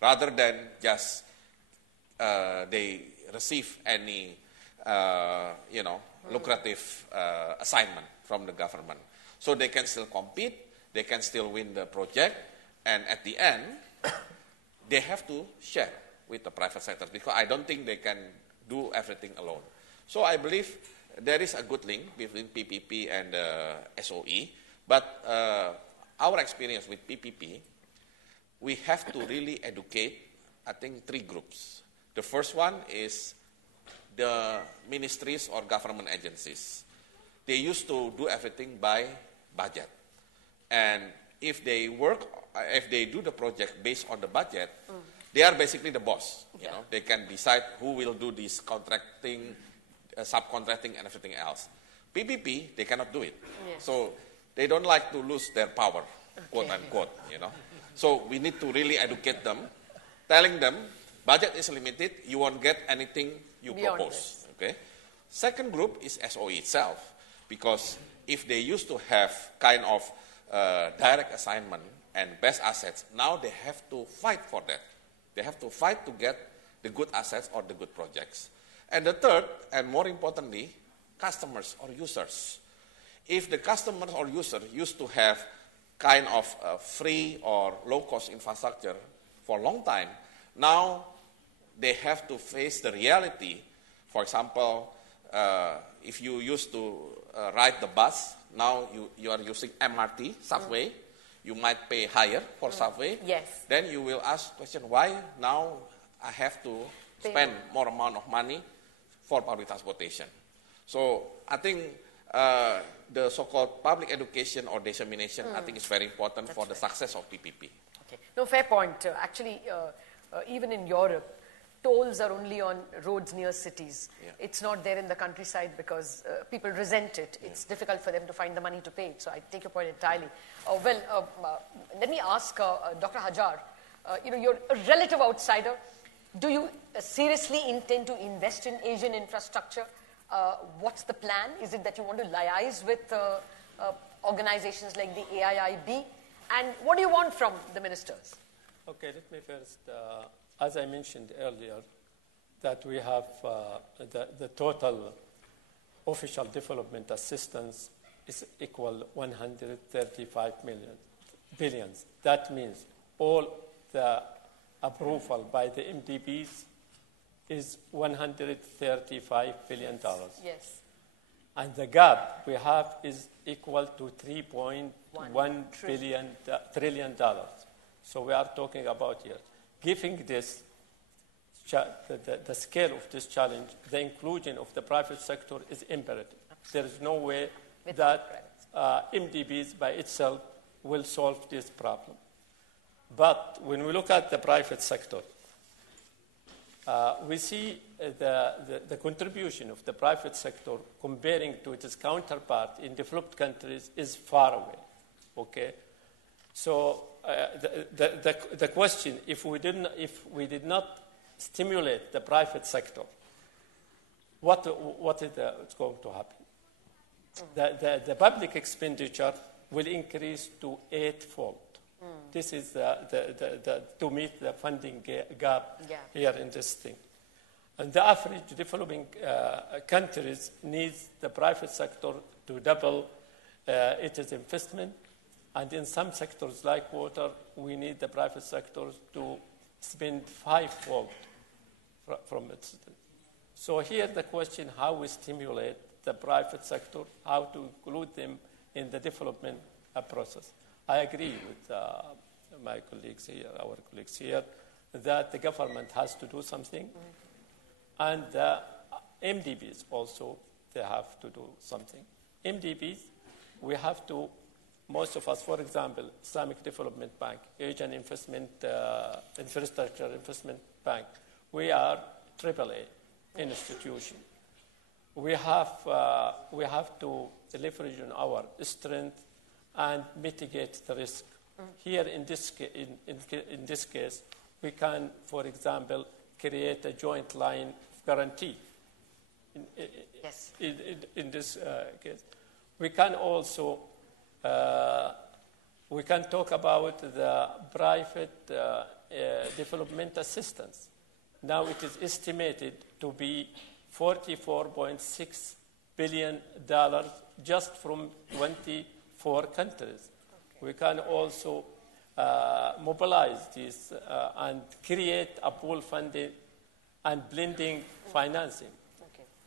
rather than just they receive any lucrative assignment from the government. So they can still compete, they can still win the project, and at the end, they have to share with the private sector, because I don't think they can do everything alone. So I believe there is a good link between PPP and SOE, but our experience with PPP, we have to really educate, I think, three groups. The first one is the ministries or government agencies. They used to do everything by budget. And if they do the project based on the budget, They are basically the boss. You know, they can decide who will do this contracting, subcontracting, and everything else. PPP, they cannot do it. Yes. So they don't like to lose their power, quote unquote. You know, so we need to really educate them, telling them budget is limited. You won't get anything you propose. Okay. Second group is SOE itself, because if they used to have kind of direct assignment and best assets, now they have to fight for that. They have to fight to get the good assets or the good projects. And the third, and more importantly, customers or users. If the customers or user used to have kind of free or low-cost infrastructure for a long time, now they have to face the reality. For example, if you used to ride the bus, now you are using MRT, subway, you might pay higher for subway. Yes. Then you will ask question, why now I have to spend more amount of money for public transportation? So I think the so-called public education or dissemination, I think is very important for the success of PPP. Okay. No, fair point. Actually, even in Europe, tolls are only on roads near cities. Yeah. It's not there in the countryside because people resent it. It's difficult for them to find the money to pay it. So I take your point entirely. Let me ask Dr. Hajar, you're a relative outsider. Do you seriously intend to invest in Asian infrastructure? What's the plan? Is it that you want to liaise with organizations like the AIIB? And what do you want from the ministers? Okay, let me first, as I mentioned earlier, that we have the total official development assistance is equal 135 billion. That means all the approval by the MDBs is $135 billion. Yes. And the gap we have is equal to $3.1 trillion. So we are talking about here. Given this, the scale of this challenge, the inclusion of the private sector is imperative. There is no way that MDBs by itself will solve this problem. But when we look at the private sector, we see the contribution of the private sector comparing to its counterpart in developed countries is far away. Okay, so the question: if we did not stimulate the private sector, what is going to happen? The public expenditure will increase to 8-fold. This is to meet the funding gap here in this thing. And the average developing countries needs the private sector to double its investment. And in some sectors like water, we need the private sector to spend 5-fold from its. So here the question, how we stimulate the private sector, how to include them in the development process. I agree with my colleagues here, our colleagues here, that the government has to do something. And the MDBs also, they have to do something. MDBs, we have to, most of us, for example, Islamic Development Bank, Asian Infrastructure Investment Bank, we are AAA institution. We have to leverage on our strength and mitigate the risk. Here in this case, we can, for example, create a joint line of guarantee. In this case, we can also we can talk about the private development assistance. Now it is estimated to be $44.6 billion just from 24 countries. Okay. We can also mobilize this and create a pool funding and blending financing.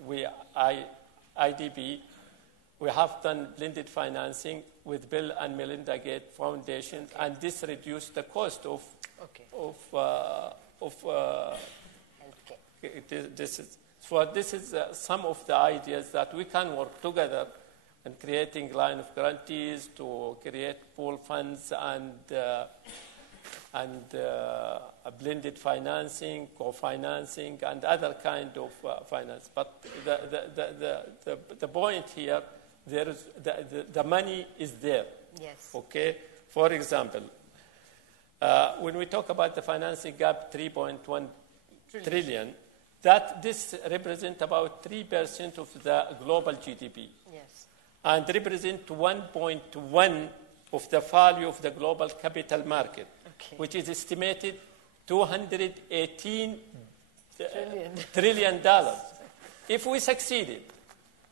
Okay. IDB, we have done blended financing with Bill and Melinda Gates Foundation, and this reduced the cost of healthcare. This is some of the ideas that we can work together in creating line of guarantees to create pool funds and and blended financing, co-financing, and other kind of finance. But the point here, there is the money is there. Yes. Okay. For example, when we talk about the financing gap, 3.1 trillion, that this represents about 3% of the global GDP. Yes. And represent 1.1 of the value of the global capital market, Okay. which is estimated $218 trillion. If we succeeded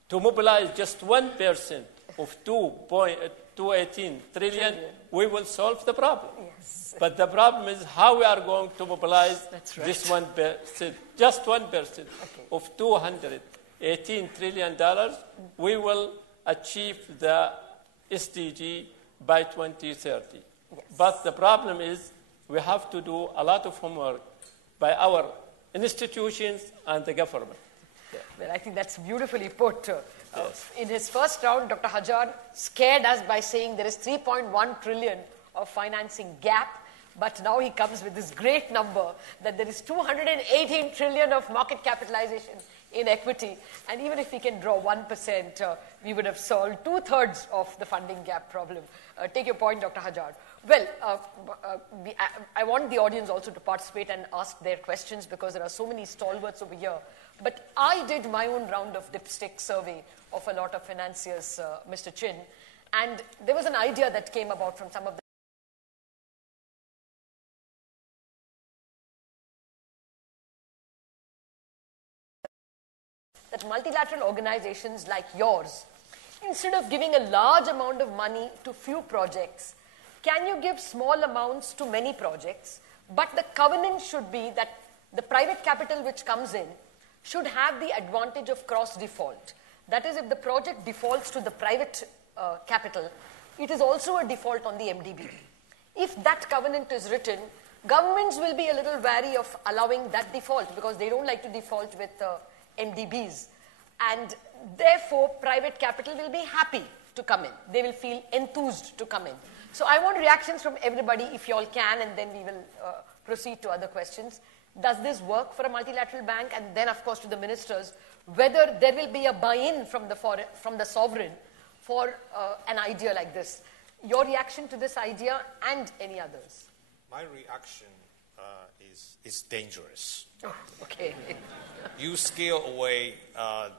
to mobilize just 1% of 218 trillion, we will solve the problem. Yes. But the problem is how we are going to mobilize That's right. this 1%, just 1% of $218 trillion. We will achieve the SDG by 2030. Yes. But the problem is we have to do a lot of homework by our institutions and the government. Well, I think that's beautifully put. In his first round, Dr. Hajar scared us by saying there is 3.1 trillion of financing gap, but now he comes with this great number that there is 218 trillion of market capitalization in equity. And even if we can draw 1%, we would have solved 2/3 of the funding gap problem. Take your point, Dr. Hajar. Well, I want the audience also to participate and ask their questions because there are so many stalwarts over here. But I did my own round of dipstick survey of a lot of financiers, Mr. Chin, and there was an idea that came about from some of the that multilateral organizations like yours, instead of giving a large amount of money to few projects, can you give small amounts to many projects, but the covenant should be that the private capital which comes in should have the advantage of cross-default. That is, if the project defaults to the private capital, it is also a default on the MDB. If that covenant is written, governments will be a little wary of allowing that default because they don't like to default with MDBs. And therefore, private capital will be happy to come in. They will feel enthused to come in. So I want reactions from everybody, if you all can, and then we will proceed to other questions. Does this work for a multilateral bank? And then, of course, to the ministers, whether there will be a buy-in from the sovereign for an idea like this. Your reaction to this idea and any others? My reaction is dangerous. Oh, okay. You scare away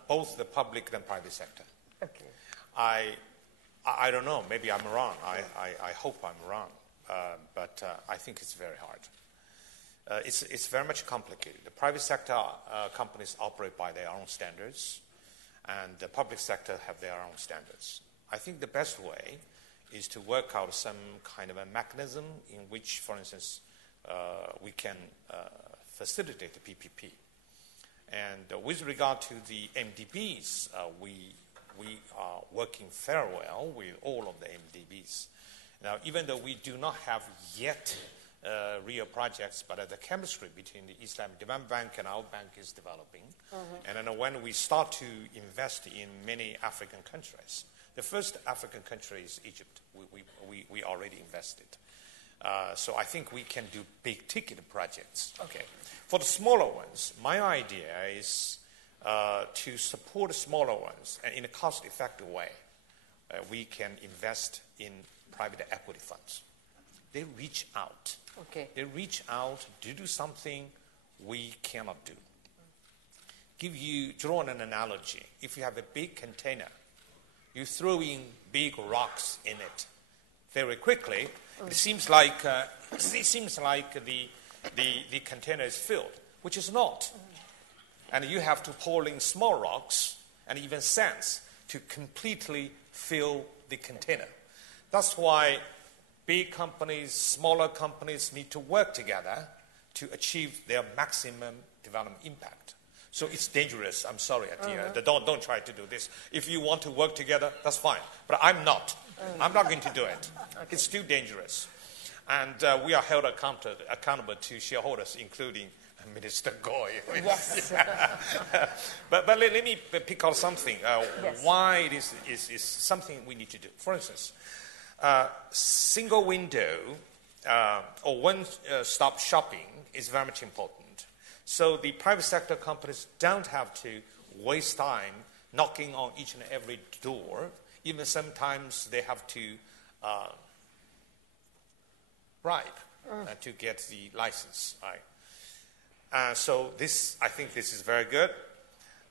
both the public and private sector. Okay. I don't know. Maybe I'm wrong. I hope I'm wrong. But I think it's very hard. It's very much complicated. The private sector companies operate by their own standards, and the public sector have their own standards. I think the best way is to work out some kind of a mechanism in which, for instance, we can facilitate the PPP. And with regard to the MDBs, we are working very well with all of the MDBs. Now, even though we do not have yet real projects, but the chemistry between the Islamic Development Bank and our bank is developing. Mm-hmm. And then when we start to invest in many African countries, the first African country is Egypt. We already invested. So I think we can do big ticket projects. Okay. For the smaller ones, my idea is to support the smaller ones and in a cost-effective way. We can invest in private equity funds. They reach out. Okay. They reach out to do something we cannot do. Draw an analogy. If you have a big container, you throw in big rocks in it. Very quickly, it seems like the container is filled, which is not. And you have to pour in small rocks and even sands to completely fill the container. That's why big companies, smaller companies need to work together to achieve their maximum development impact. So it's dangerous. I'm sorry, Atia. Don't try to do this. If you want to work together, that's fine. But I'm not. I'm not going to do it. Okay. It's too dangerous. And we are held accountable to shareholders, including Minister Goy. Yes. but let me pick out something. Yes. Why it is something we need to do. For instance, single window or one-stop shopping is very much important. So the private sector companies don't have to waste time knocking on each and every door. Even sometimes they have to bribe to get the license. Right? So I think this is very good.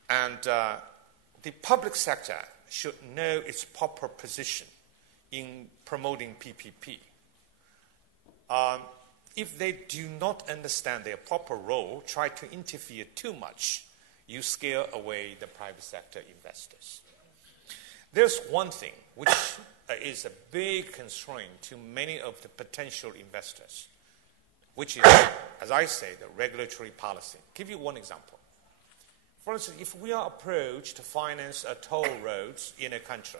And the public sector should know its proper position in promoting PPP. If they do not understand their proper role, try to interfere too much, you scare away the private sector investors. There's one thing which is a big constraint to many of the potential investors, which is, as I say, the regulatory policy. I'll give you one example. For instance, if we are approached to finance a toll roads in a country,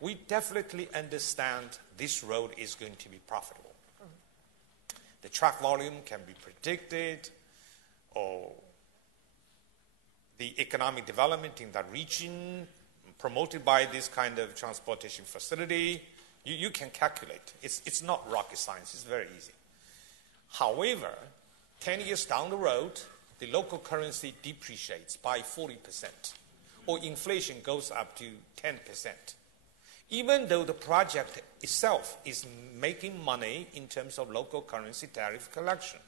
we definitely understand this road is going to be profitable. The truck volume can be predicted, or the economic development in that region promoted by this kind of transportation facility, you can calculate. It's not rocket science, it's very easy. However, 10 years down the road, the local currency depreciates by 40%, or inflation goes up to 10%. Even though the project itself is making money in terms of local currency tariff collection,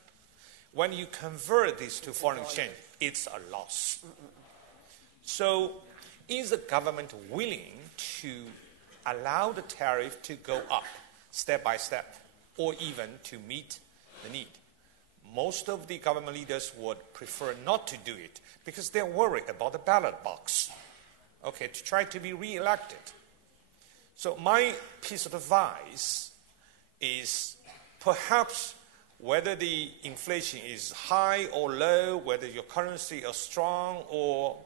when you convert this to foreign exchange, it's a loss. So is the government willing to allow the tariff to go up step by step, or even to meet the need? Most of the government leaders would prefer not to do it because they're worried about the ballot box, to try to be re-elected. So my piece of advice is perhaps whether the inflation is high or low, whether your currency is strong or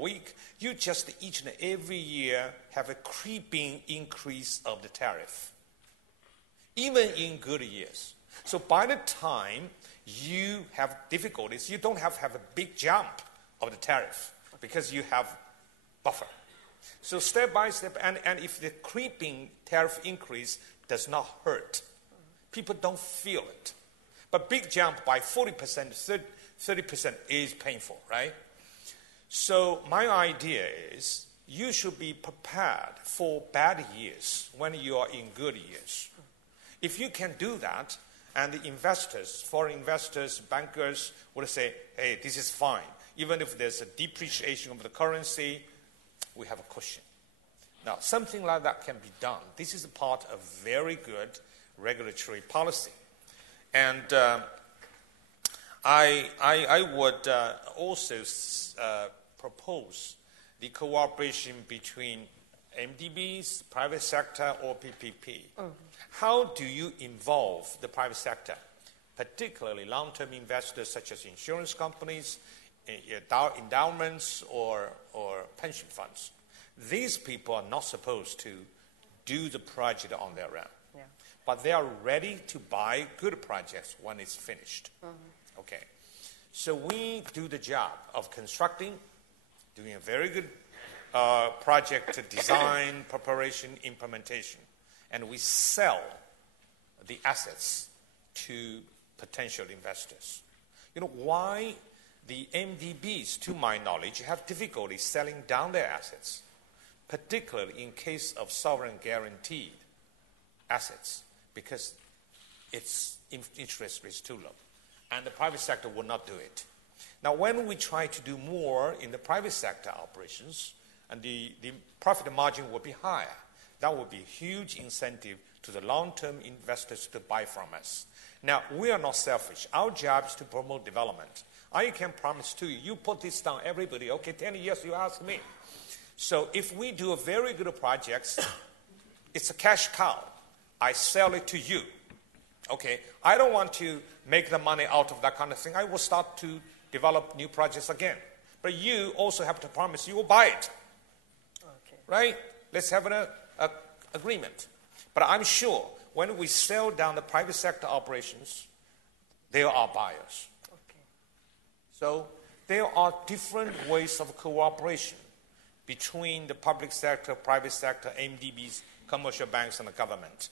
weak, you just each and every year have a creeping increase of the tariff, even in good years. So by the time you have difficulties, you don't have to have a big jump of the tariff because you have buffer. So step by step, and if the creeping tariff increase does not hurt, people don't feel it. But big jump by 40%, 30% is painful, right? So my idea is you should be prepared for bad years when you are in good years. If you can do that, and the investors, foreign investors, bankers would say, hey, this is fine. Even if there's a depreciation of the currency, we have a cushion. Now, something like that can be done. This is a part of very good regulatory policy. And I would also propose the cooperation between MDBs, private sector, or PPP. How do you involve the private sector, particularly long-term investors such as insurance companies, endowments, or pension funds? These people are not supposed to do the project on their own. Yeah. But they are ready to buy good projects when it's finished. Okay. So we do the job of constructing, doing a very good project design, preparation, implementation, and we sell the assets to potential investors. You know why the MDBs, to my knowledge, have difficulty selling down their assets, particularly in case of sovereign guaranteed assets, because its interest rate is too low, and the private sector will not do it. Now, when we try to do more in the private sector operations, and the profit margin will be higher, that will be a huge incentive to the long-term investors to buy from us. Now, we are not selfish. Our job is to promote development. I can promise to you, you put this down, everybody, okay, 10 years you ask me. So if we do a very good project, it's a cash cow. I sell it to you. Okay, I don't want to make the money out of that kind of thing. I will start to develop new projects again. But you also have to promise you will buy it. Okay. Right? Let's have an agreement. But I'm sure when we sell down the private sector operations, there are buyers. Okay. So there are different ways of cooperation between the public sector, private sector, MDBs, commercial banks, and the government.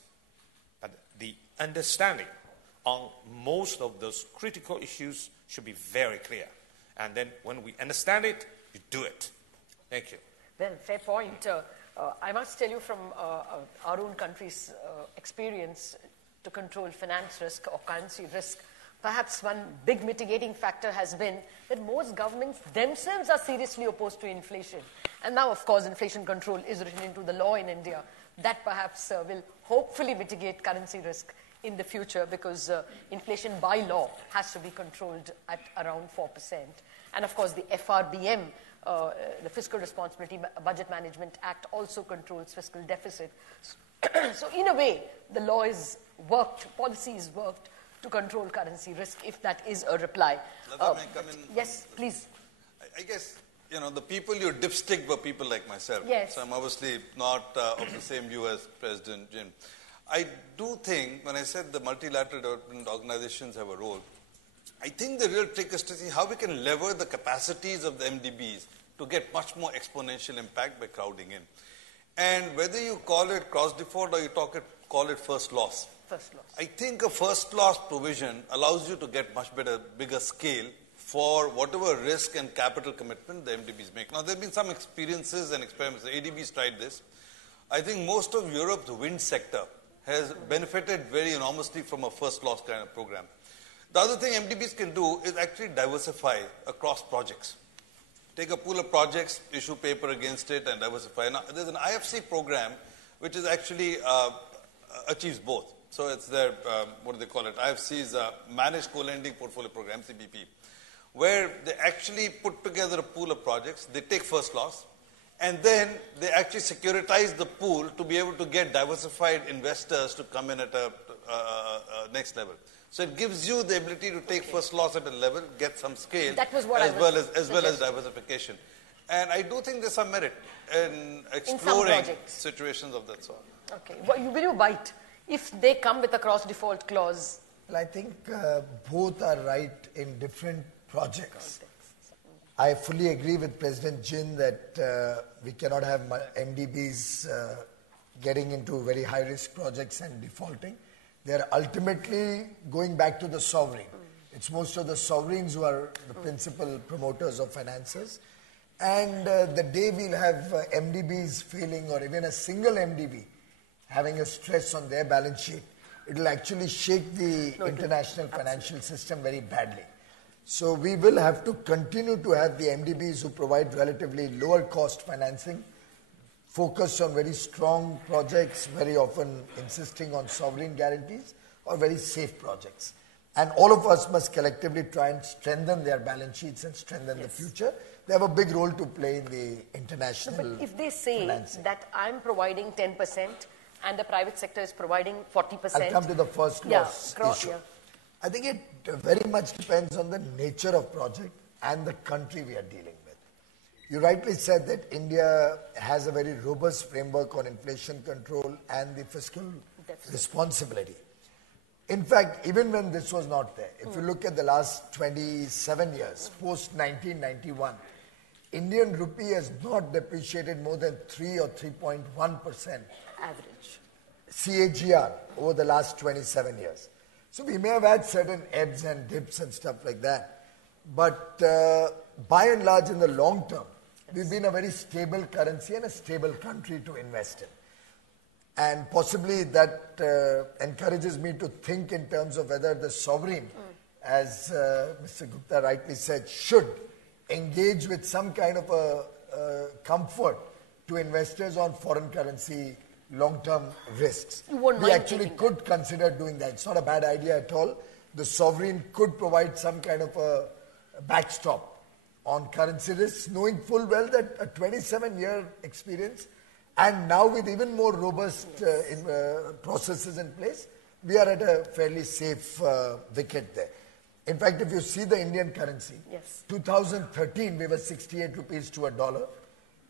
But the understanding on most of those critical issues should be very clear. And then when we understand it, we do it. Thank you. Well, fair point. I must tell you from our own country's experience to control finance risk or currency risk, perhaps one big mitigating factor has been that most governments themselves are seriously opposed to inflation. And now, of course, inflation control is written into the law in India. That perhaps will hopefully mitigate currency risk in the future, because inflation by law has to be controlled at around 4%. And of course, the FRBM, the Fiscal Responsibility Budget Management Act, also controls fiscal deficit. So in a way, the law is worked, policy is worked to control currency risk, if that is a reply. May I come in? Yes, please. I guess, the people you dipstick were people like myself. Yes. So I'm obviously not of the same view as President Jin. I do think, when I said the multilateral development organizations have a role, I think the real trick is to see how we can lever the capacities of the MDBs to get much more exponential impact by crowding in. And whether you call it cross-default or you call it first loss, I think a first loss provision allows you to get much bigger scale for whatever risk and capital commitment the MDBs make. Now, there have been some experiences and experiments. The ADBs tried this. I think most of Europe's wind sector has benefited very enormously from a first loss kind of program. The other thing MDBs can do is actually diversify across projects. Take a pool of projects, issue paper against it, and diversify. Now, there's an IFC program which is actually achieves both. So it's their, what do they call it? IFC's Managed Co-Lending Portfolio Program, MCBP, where they actually put together a pool of projects. They take first loss, and then they actually securitize the pool to be able to get diversified investors to come in at a next level. So it gives you the ability to take first loss at a level, get some scale, as well as diversification. And I do think there's some merit in exploring situations of that sort. Okay. Well, will you bite if they come with a cross-default clause? Well, I think both are right in different projects. I fully agree with President Jin that we cannot have MDBs getting into very high-risk projects and defaulting. They are ultimately going back to the sovereign. It's most of the sovereigns who are the principal promoters of finances. And the day we'll have MDBs failing, or even a single MDB having a stress on their balance sheet, it will actually shake the international financial system very badly. So we will have to continue to have the MDBs who provide relatively lower cost financing, focus on very strong projects, very often insisting on sovereign guarantees, or very safe projects. And all of us must collectively try and strengthen their balance sheets and strengthen the future. They have a big role to play in the international But if they say financing. that I'm providing 10% and the private sector is providing 40%. I'll come to the first loss issue. Yeah. I think it very much depends on the nature of project and the country we are dealing with. You rightly said that India has a very robust framework on inflation control and the fiscal responsibility. In fact, even when this was not there, if you look at the last 27 years, post-1991, Indian rupee has not depreciated more than 3 or 3.1% Average. CAGR over the last 27 years. So we may have had certain ebbs and dips and stuff like that. But by and large, in the long term, we've been a very stable currency and a stable country to invest in. And possibly that encourages me to think in terms of whether the sovereign, as Mr. Gupta rightly said, should engage with some kind of a comfort to investors on foreign currency long-term risks. We actually could consider doing that. It's not a bad idea at all. The sovereign could provide some kind of a backstop on currency risks, knowing full well that a 27-year experience, and now with even more robust processes in place, we are at a fairly safe wicket there. In fact, if you see the Indian currency, 2013 we were 68 rupees to a dollar.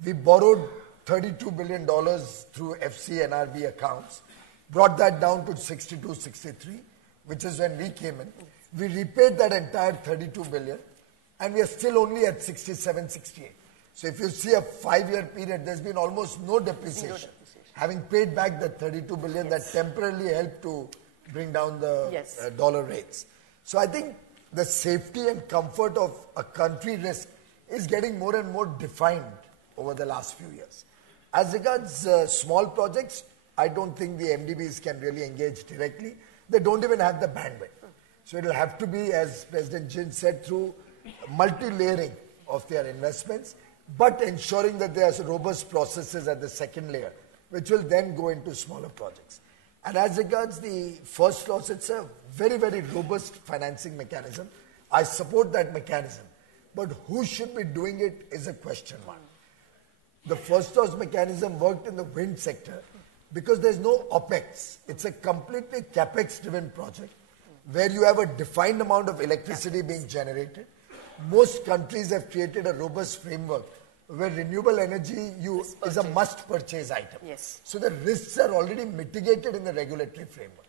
We borrowed $32 billion through FC NRB accounts, brought that down to 62, 63, which is when we came in. We repaid that entire 32 billion, and we are still only at 67, 68. So if you see a 5-year period, there's been almost no depreciation. having paid back the 32 billion that temporarily helped to bring down the dollar rates. So I think the safety and comfort of a country risk is getting more and more defined over the last few years. As regards small projects, I don't think the MDBs can really engage directly. They don't even have the bandwidth. So it will have to be, as President Jin said, through multi-layering of their investments, but ensuring that there are robust processes at the second layer, which will then go into smaller projects. And as regards the first loss, it's a very, very robust financing mechanism. I support that mechanism. But who should be doing it is a question mark. The first loss mechanism worked in the wind sector because there's no OPEX. It's a completely CAPEX-driven project where you have a defined amount of electricity being generated. Most countries have created a robust framework where renewable energy is a must-purchase item. Yes. So the risks are already mitigated in the regulatory framework.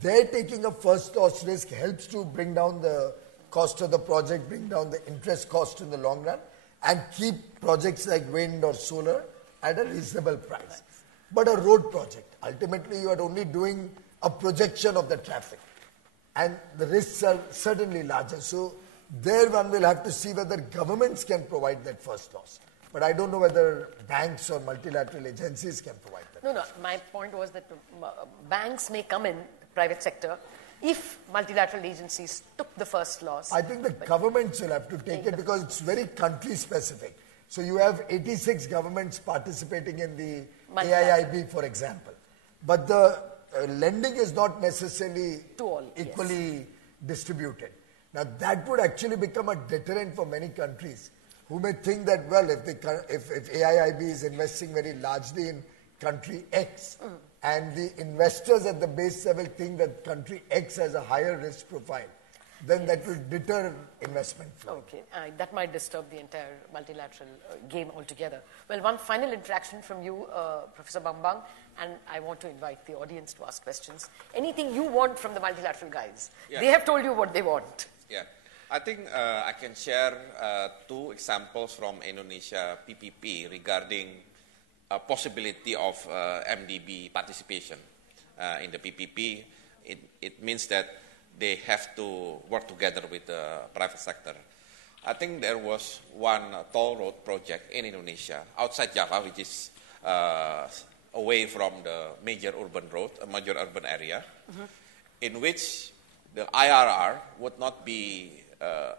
Their taking a first loss risk helps to bring down the cost of the project, bring down the interest cost in the long run, and keep projects like wind or solar at a reasonable price. But a road project, ultimately you are only doing a projection of the traffic. And the risks are certainly larger. So there one will have to see whether governments can provide that first loss. But I don't know whether banks or multilateral agencies can provide that. No, my point was that banks may come in, the private sector, if multilateral agencies took the first loss. I think the governments will have to take it because it's very country specific. So you have 86 governments participating in the AIIB, for example. But the lending is not necessarily equally distributed. Now that would actually become a deterrent for many countries who may think that, well, if AIIB is investing very largely in country X, and the investors at the base level think that country X has a higher risk profile, then that will deter investment flow. Okay, that might disturb the entire multilateral game altogether. Well, one final interaction from you, Professor Bambang, and I want to invite the audience to ask questions. Anything you want from the multilateral guys? Yeah. They have told you what they want. Yeah, I think I can share two examples from Indonesia PPP regarding a possibility of MDB participation in the PPP. It means that they have to work together with the private sector. I think there was one toll road project in Indonesia outside Java, which is away from the major urban road, a major urban area, in which the IRR would not be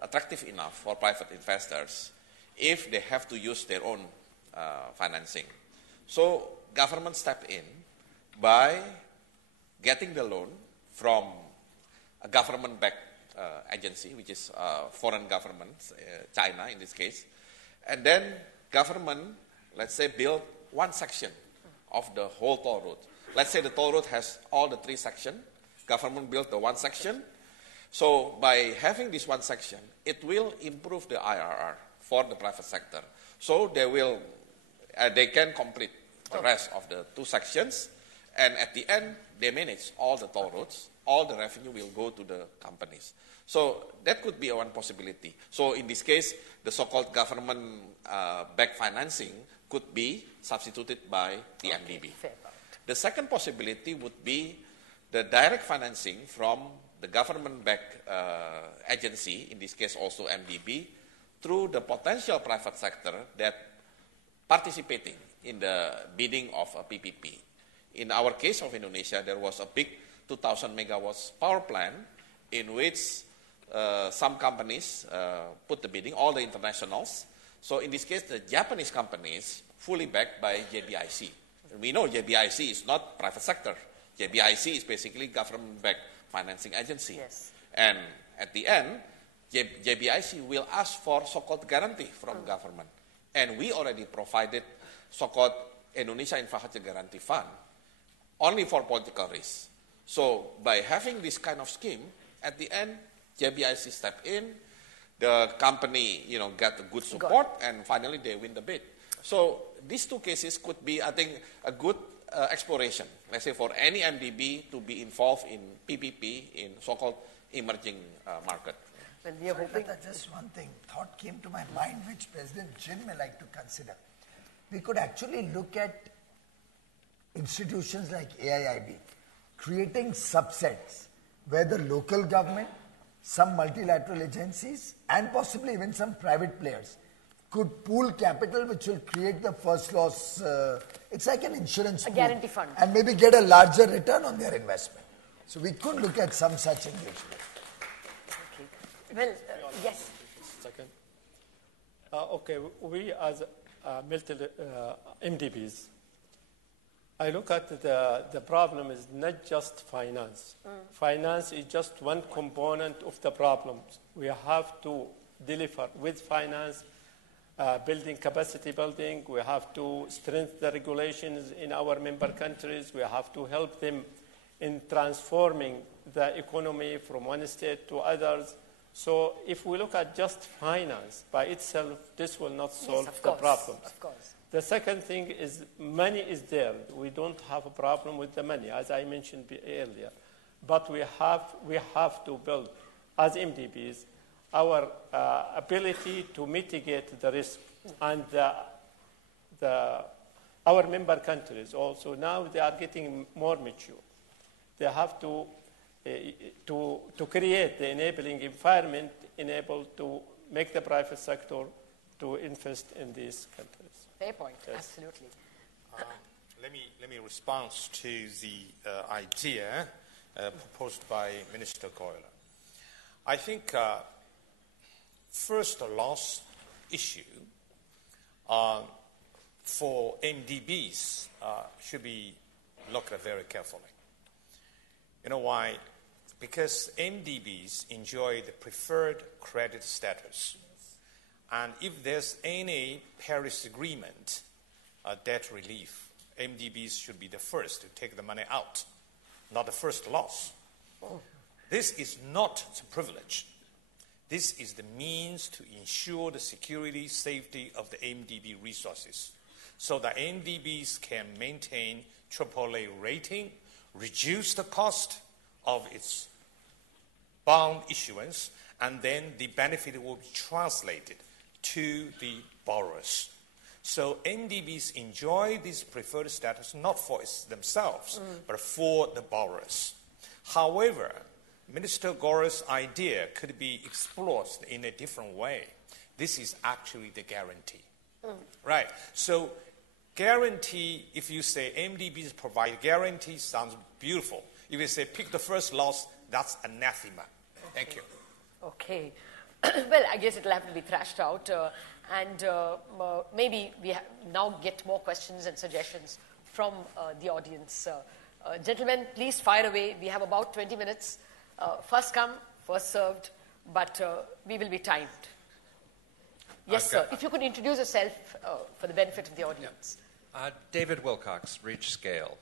attractive enough for private investors if they have to use their own financing. So government stepped in by getting the loan from a government-backed agency, which is foreign government, China in this case. And then government, let's say, built one section of the whole toll road. Let's say the toll road has all the three sections. Government built the one section. So by having this one section, it will improve the IRR for the private sector. So they can complete the rest of the two sections. And at the end, they manage all the toll roads. All the revenue will go to the companies. So that could be one possibility. So in this case, the so-called government-backed financing could be substituted by the MDB. The second possibility would be the direct financing from the government-backed agency, in this case also MDB, through the potential private sector that participating in the bidding of a PPP. In our case of Indonesia, there was a big 2,000 megawatts power plant in which some companies put the bidding, all the internationals. So in this case, the Japanese companies fully backed by JBIC. We know JBIC is not private sector. JBIC is basically government-backed financing agency. Yes. And at the end, JBIC will ask for so-called guarantee from government. And we already provided so-called Indonesia Infrastructure Guarantee Fund only for political risk. So by having this kind of scheme, at the end, JBIC stepped in, the company, got the good support, and finally they win the bid. So these two cases could be, I think, a good exploration, let's say, for any MDB to be involved in PPP in so-called emerging market. Well, we are hoping. Just one thought came to my mind, which President Jin may like to consider. We could actually look at institutions like AIIB, creating subsets where the local government, some multilateral agencies, and possibly even some private players could pool capital which will create the first loss. It's like an insurance pool. Guarantee fund. And maybe get a larger return on their investment. So we could look at some such engagement. Okay. Well, yes. Second. Okay, we as MDBs, I look at the problem is not just finance. Finance is just one component of the problem. We have to deliver with finance, building capacity building. We have to strengthen the regulations in our member countries. We have to help them in transforming the economy from one state to others. So if we look at just finance by itself, this will not solve the problems. Of course. The second thing is money is there. We don't have a problem with the money, as I mentioned earlier. But we have to build, as MDBs, our ability to mitigate the risk. And our member countries also, now they are getting more mature. They have to create the enabling environment, enable to make the private sector to invest in these countries. Fair point, Yes. absolutely. Let me respond to the idea proposed by Minister Goyal. I think first loss issue for MDBs should be looked at very carefully. You know why? Because MDBs enjoy the preferred credit status. And if there's any Paris Agreement debt relief, MDBs should be the first to take the money out, not the first loss. This is not a privilege. This is the means to ensure the security, safety of the MDB resources, so that MDBs can maintain AAA rating, reduce the cost of its bond issuance, and then the benefit will be translated to the borrowers. So MDBs enjoy this preferred status not for themselves, but for the borrowers. However, Minister Gore's idea could be explored in a different way. This is actually the guarantee. Right. So guarantee, if you say MDBs provide guarantee, sounds beautiful. If you say pick the first loss, that's anathema. Thank you. Okay. Well, I guess it'll have to be thrashed out. And maybe we now get more questions and suggestions from the audience. Gentlemen, please fire away. We have about 20 minutes. First come, first served, but we will be timed. Yes, sir. If you could introduce yourself for the benefit of the audience. David Wilcox, Reach Scale.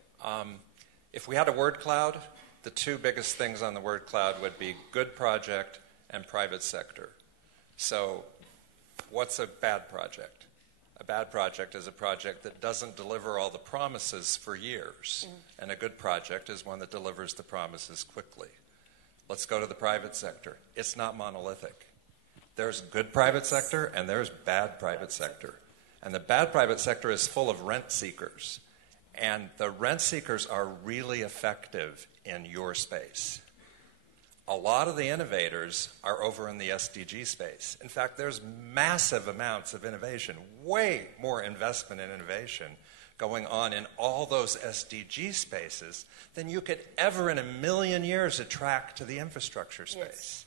If we had a word cloud, the two biggest things on the word cloud would be good project and private sector. So what's a bad project? A bad project is a project that doesn't deliver all the promises for years. And a good project is one that delivers the promises quickly. Let's go to the private sector. It's not monolithic. There's good private sector and there's bad private sector. And the bad private sector is full of rent seekers. And the rent seekers are really effective in your space. A lot of the innovators are over in the SDG space. In fact, there's massive amounts of innovation, way more investment in innovation going on in all those SDG spaces than you could ever in a million years attract to the infrastructure space. Yes.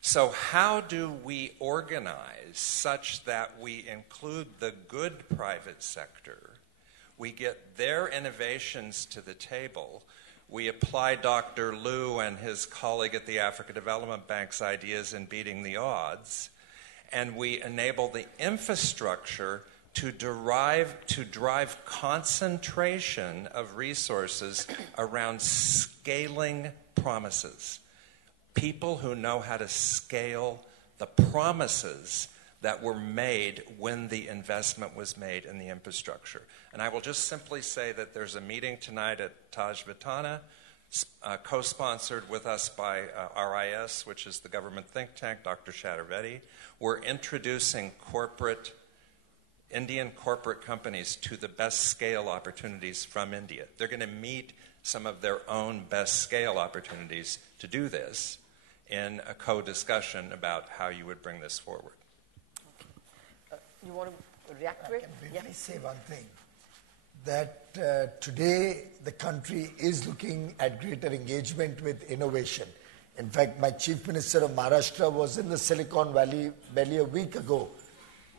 So how do we organize such that we include the good private sector? We get their innovations to the table. We apply Dr. Liu and his colleague at the Africa Development Bank's ideas in beating the odds, and we enable the infrastructure to drive concentration of resources around scaling promises. People who know how to scale the promises that were made when the investment was made in the infrastructure. And I will just simply say that there's a meeting tonight at Taj Vitana, co-sponsored with us by RIS, which is the government think tank, Dr. Chaturvedi. We're introducing corporate Indian corporate companies to the best scale opportunities from India. They're going to meet some of their own best scale opportunities to do this in a co-discussion about how you would bring this forward. You want to react to it? I can briefly say one thing, that today the country is looking at greater engagement with innovation. In fact, my Chief Minister of Maharashtra was in the Silicon Valley barely a week ago,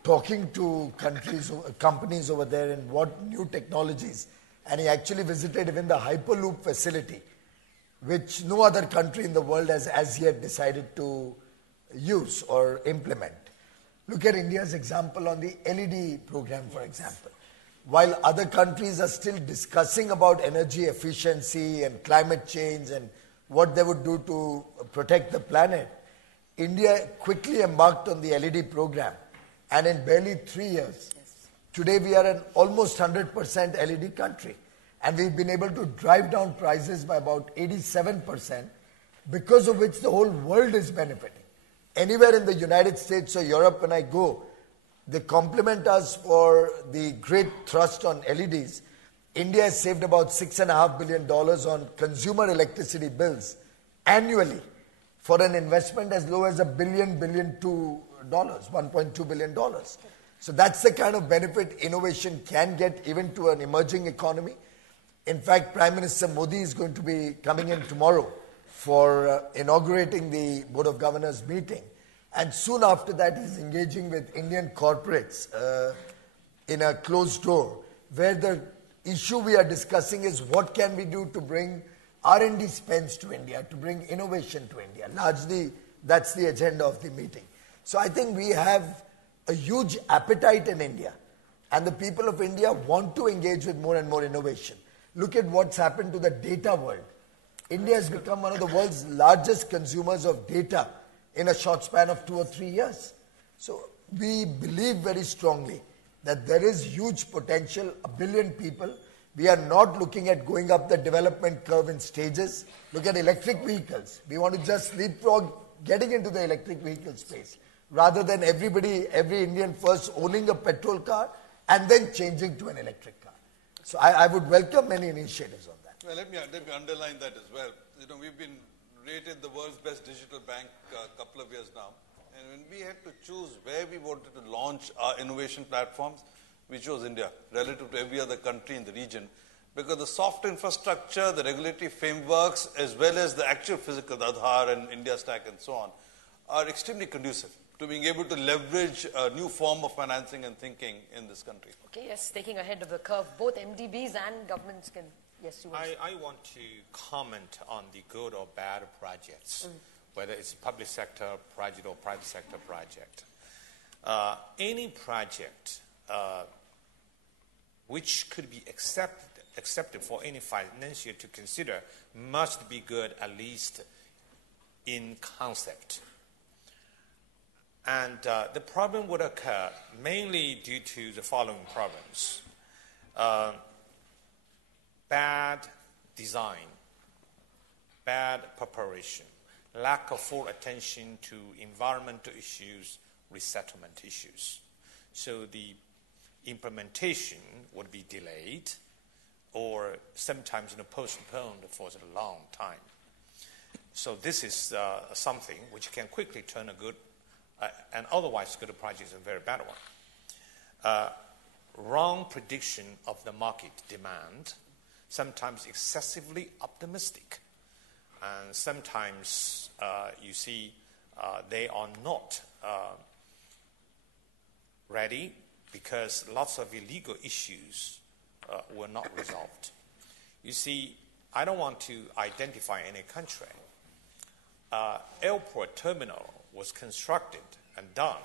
talking to companies over there and what new technologies. And he actually visited even the Hyperloop facility, which no other country in the world has as yet decided to use or implement. Look at India's example on the LED program, for example. While other countries are still discussing about energy efficiency and climate change and what they would do to protect the planet, India quickly embarked on the LED program. And in barely 3 years, today we are an almost 100% LED country. And we've been able to drive down prices by about 87%, because of which the whole world is benefiting. Anywhere in the United States or Europe when I go, they compliment us for the great thrust on LEDs. India has saved about $6.5 billion on consumer electricity bills annually for an investment as low as $1 billion, $1.2 billion. So that's the kind of benefit innovation can get even to an emerging economy. In fact, Prime Minister Modi is going to be coming in tomorrow for inaugurating the Board of Governors meeting. And soon after that, he's engaging with Indian corporates in a closed door, where the issue we are discussing is what can we do to bring R&D spends to India, to bring innovation to India. Largely, that's the agenda of the meeting. So I think we have a huge appetite in India, and the people of India want to engage with more and more innovation. Look at what's happened to the data world. India has become one of the world's largest consumers of data in a short span of 2 or 3 years. So we believe very strongly that there is huge potential, 1 billion people. We are not looking at going up the development curve in stages. Look at electric vehicles. We want to just leapfrog getting into the electric vehicle space, rather than every Indian first owning a petrol car and then changing to an electric car. So I would welcome many initiatives on that. Well, let me underline that as well. We've been rated the world's best digital bank a couple of years now. And when we had to choose where we wanted to launch our innovation platforms, we chose India relative to every other country in the region, because the soft infrastructure, the regulatory frameworks, as well as the actual physical, the Aadhaar and India Stack and so on, are extremely conducive to being able to leverage a new form of financing and thinking in this country. Okay, yes, taking ahead of the curve, both MDBs and governments can, yes, you want to. I want to comment on the good or bad projects, whether it's public sector project or private sector project. Any project which could be accepted for any financier to consider must be good, at least in concept. And the problem would occur mainly due to the following problems. Bad design, bad preparation, lack of full attention to environmental issues, resettlement issues. So the implementation would be delayed or sometimes postponed for a long time. So this is something which can quickly turn a good and otherwise good project into a very bad one. Wrong prediction of the market demand, sometimes excessively optimistic, and sometimes you see they are not ready because lots of illegal issues were not resolved. You see, I don't want to identify any country. Airport terminal was constructed and done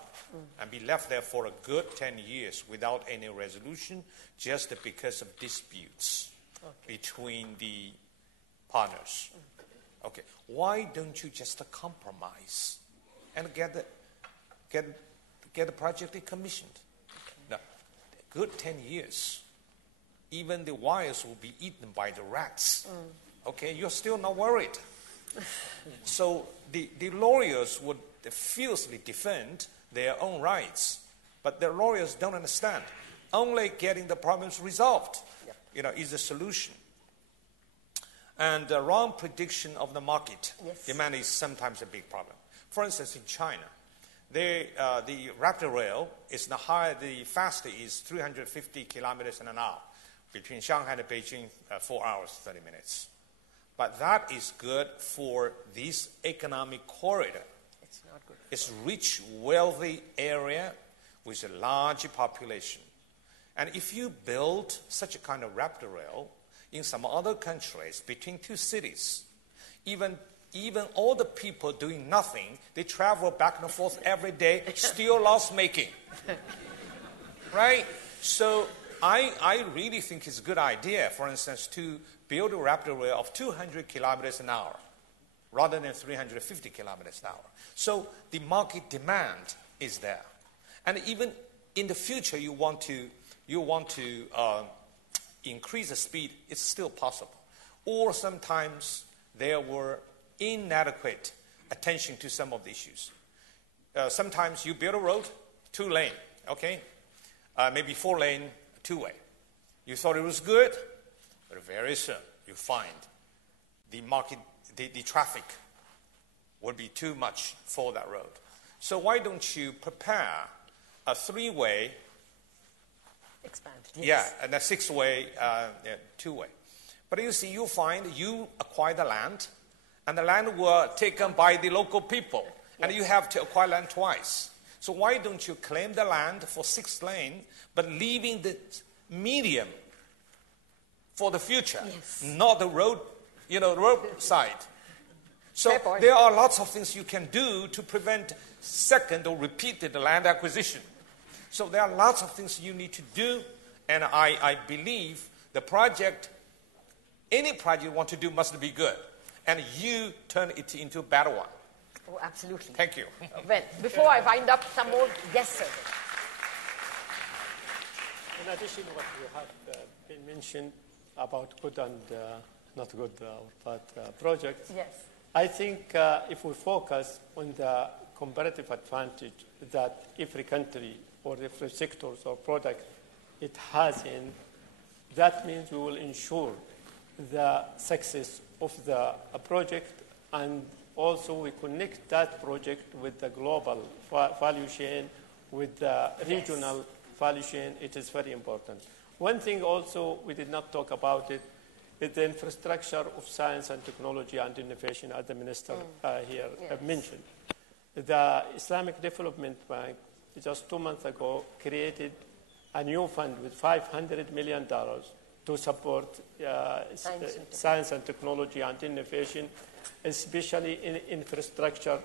and be left there for a good 10 years without any resolution just because of disputes between the partners. Okay, why don't you just compromise and get the project commissioned? Now, good 10 years, even the wires will be eaten by the rats. Okay, you're still not worried. So the lawyers would fiercely defend their own rights. But the lawyers don't understand. Only getting the problems resolved, is the solution. And the wrong prediction of the market demand is sometimes a big problem. For instance, in China, the rapid rail is the fastest is 350 kilometers an hour. Between Shanghai and Beijing, 4 hours, 30 minutes. But that is good for this economic corridor. It's not good. It's rich, wealthy area with a large population. And if you build such a kind of rapid rail in some other countries between two cities, even all the people doing nothing, they travel back and forth every day, still loss-making. Right? So I really think it's a good idea, for instance, to build a rapid rail of 200 kilometers an hour rather than 350 kilometers an hour. So the market demand is there. And even in the future, you want to increase the speed, it's still possible. Or sometimes there were inadequate attention to some of the issues. Sometimes you build a road, 2-lane, okay? Maybe 4-lane, 2-way. You thought it was good, but very soon you find the market, the traffic will be too much for that road. So why don't you prepare a 3-way, expand, and a 6-way, 2-way. But you see, you find you acquire the land, and the land were taken by the local people, and you have to acquire land twice. So why don't you claim the land for 6-lane, but leaving the medium for the future, not the road, roadside. So there are lots of things you can do to prevent second or repeated land acquisition. So there are lots of things you need to do, and I believe the project, any project you want to do must be good, and you turn it into a better one. Oh, absolutely. Thank you. Well, before I wind up, some more. Yes, sir. In addition to what you have been mentioned about good and not good projects, I think if we focus on the comparative advantage that every country or every sectors or product it has in, that means we will ensure the success of the project, and also we connect that project with the global value chain, with the regional value chain. It is very important. One thing also we did not talk about it is the infrastructure of science and technology and innovation, as the minister here mentioned. The Islamic Development Bank just 2 months ago created a new fund with $500 million to support science and technology and innovation, especially in infrastructure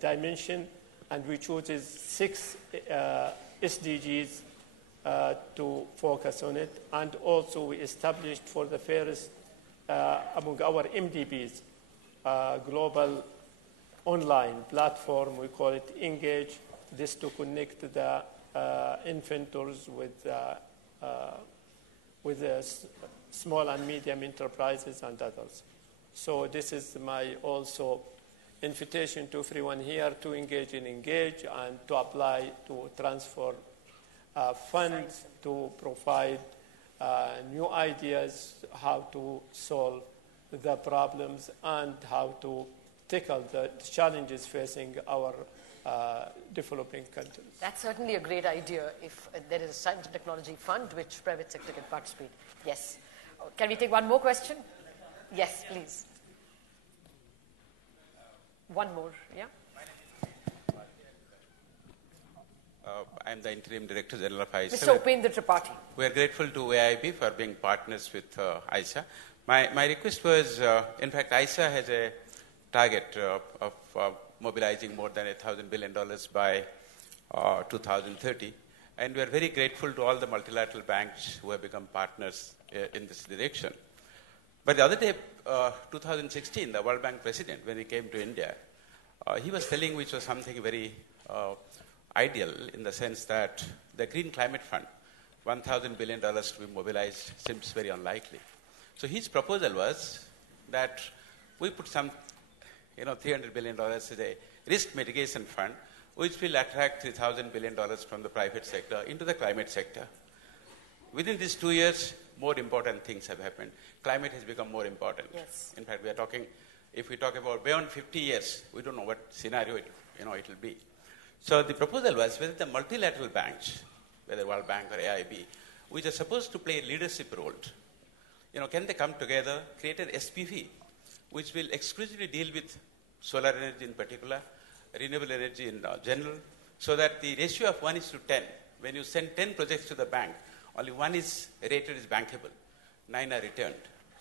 dimension, and we chose 6 SDGs to focus on it, and also we established for the first among our MDBs global online platform, we call it Engage, this to connect the inventors with small and medium enterprises and others. So this is my also invitation to everyone here to engage in Engage and to apply to transfer funds to provide new ideas how to solve the problems and how to tackle the challenges facing our developing countries. That's certainly a great idea if there is a science and technology fund which private sector can participate. Yes. Can we take one more question? Yes, please. One more, yeah? I'm the Interim Director General of AISA. Mr. Upendra Tripathi. We are grateful to AIB for being partners with AISA. My request was, in fact, AISA has a target of mobilizing more than $1,000 billion by 2030. And we are very grateful to all the multilateral banks who have become partners in this direction. But the other day, 2016, the World Bank president, when he came to India, he was telling, which was something very ideal in the sense that the Green Climate Fund, $1,000 billion to be mobilized, seems very unlikely. So his proposal was that we put some, $300 billion as a risk mitigation fund, which will attract $3,000 billion from the private sector into the climate sector. Within these 2 years, more important things have happened. Climate has become more important. Yes. In fact, we are talking, if we talk about beyond 50 years, we don't know what scenario it will be. So the proposal was whether the multilateral banks, whether World Bank or AIB, which are supposed to play a leadership role, can they come together, create an SPV, which will exclusively deal with solar energy in particular, renewable energy in general, so that the ratio of 1:10, when you send 10 projects to the bank, only one is rated as bankable, 9 are returned.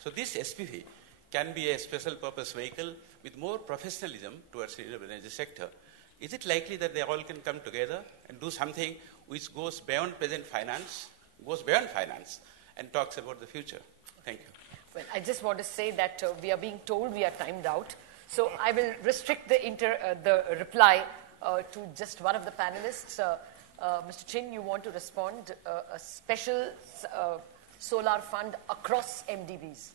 So this SPV can be a special purpose vehicle with more professionalism towards the renewable energy sector. Is it likely that they all can come together and do something which goes beyond present finance, and talks about the future? Thank you. Well, I just want to say that we are being told we are timed out. So I will restrict the reply to just one of the panelists. Mr. Chin, you want to respond? A special solar fund across MDBs.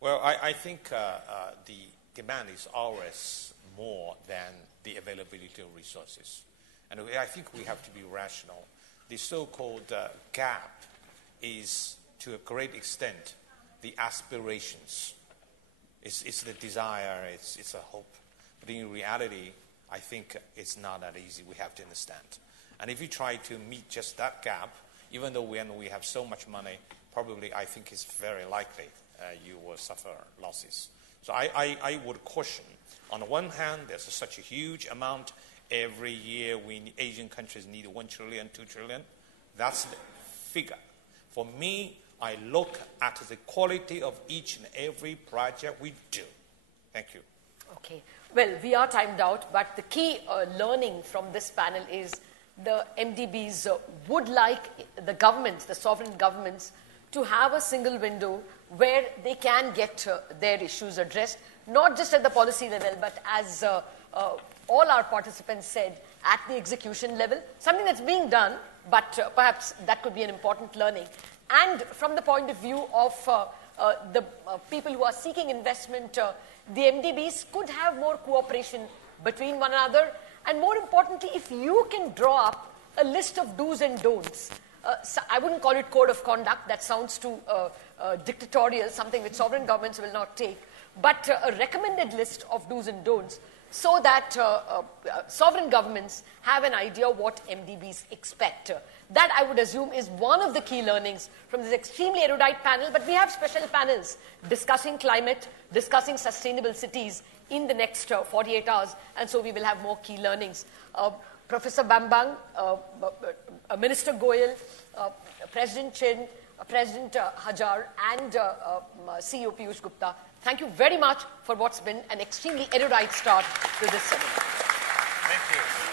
Well, I think the demand is always more than the availability of resources. And I think we have to be rational. The so-called gap is, to a great extent, the aspirations. It's the desire, it's a hope. But in reality, I think it's not that easy. We have to understand. And if you try to meet just that gap, even though when we have so much money, probably I think it's very likely you will suffer losses. So I would caution. On the one hand, there's such a huge amount. Every year, Asian countries need 1 trillion, 2 trillion. That's the figure. For me, I look at the quality of each and every project we do. Thank you. Okay. Well, we are timed out, but the key learning from this panel is the MDBs would like the governments, the sovereign governments, to have a single window where they can get their issues addressed, not just at the policy level, but as all our participants said, at the execution level, something that's being done, but perhaps that could be an important learning. And from the point of view of the people who are seeking investment, the MDBs could have more cooperation between one another. And more importantly, if you can draw up a list of do's and don'ts, so I wouldn't call it code of conduct, that sounds too dictatorial, something which sovereign governments will not take, but a recommended list of do's and don'ts, so that sovereign governments have an idea what MDBs expect. That, I would assume, is one of the key learnings from this extremely erudite panel, but we have special panels discussing climate, discussing sustainable cities in the next 48 hours, and so we will have more key learnings. Professor Bambang, Minister Goyal, President Chin, President Hajar, and CEO Piyush Gupta, thank you very much for what's been an extremely erudite start to this seminar. Thank you.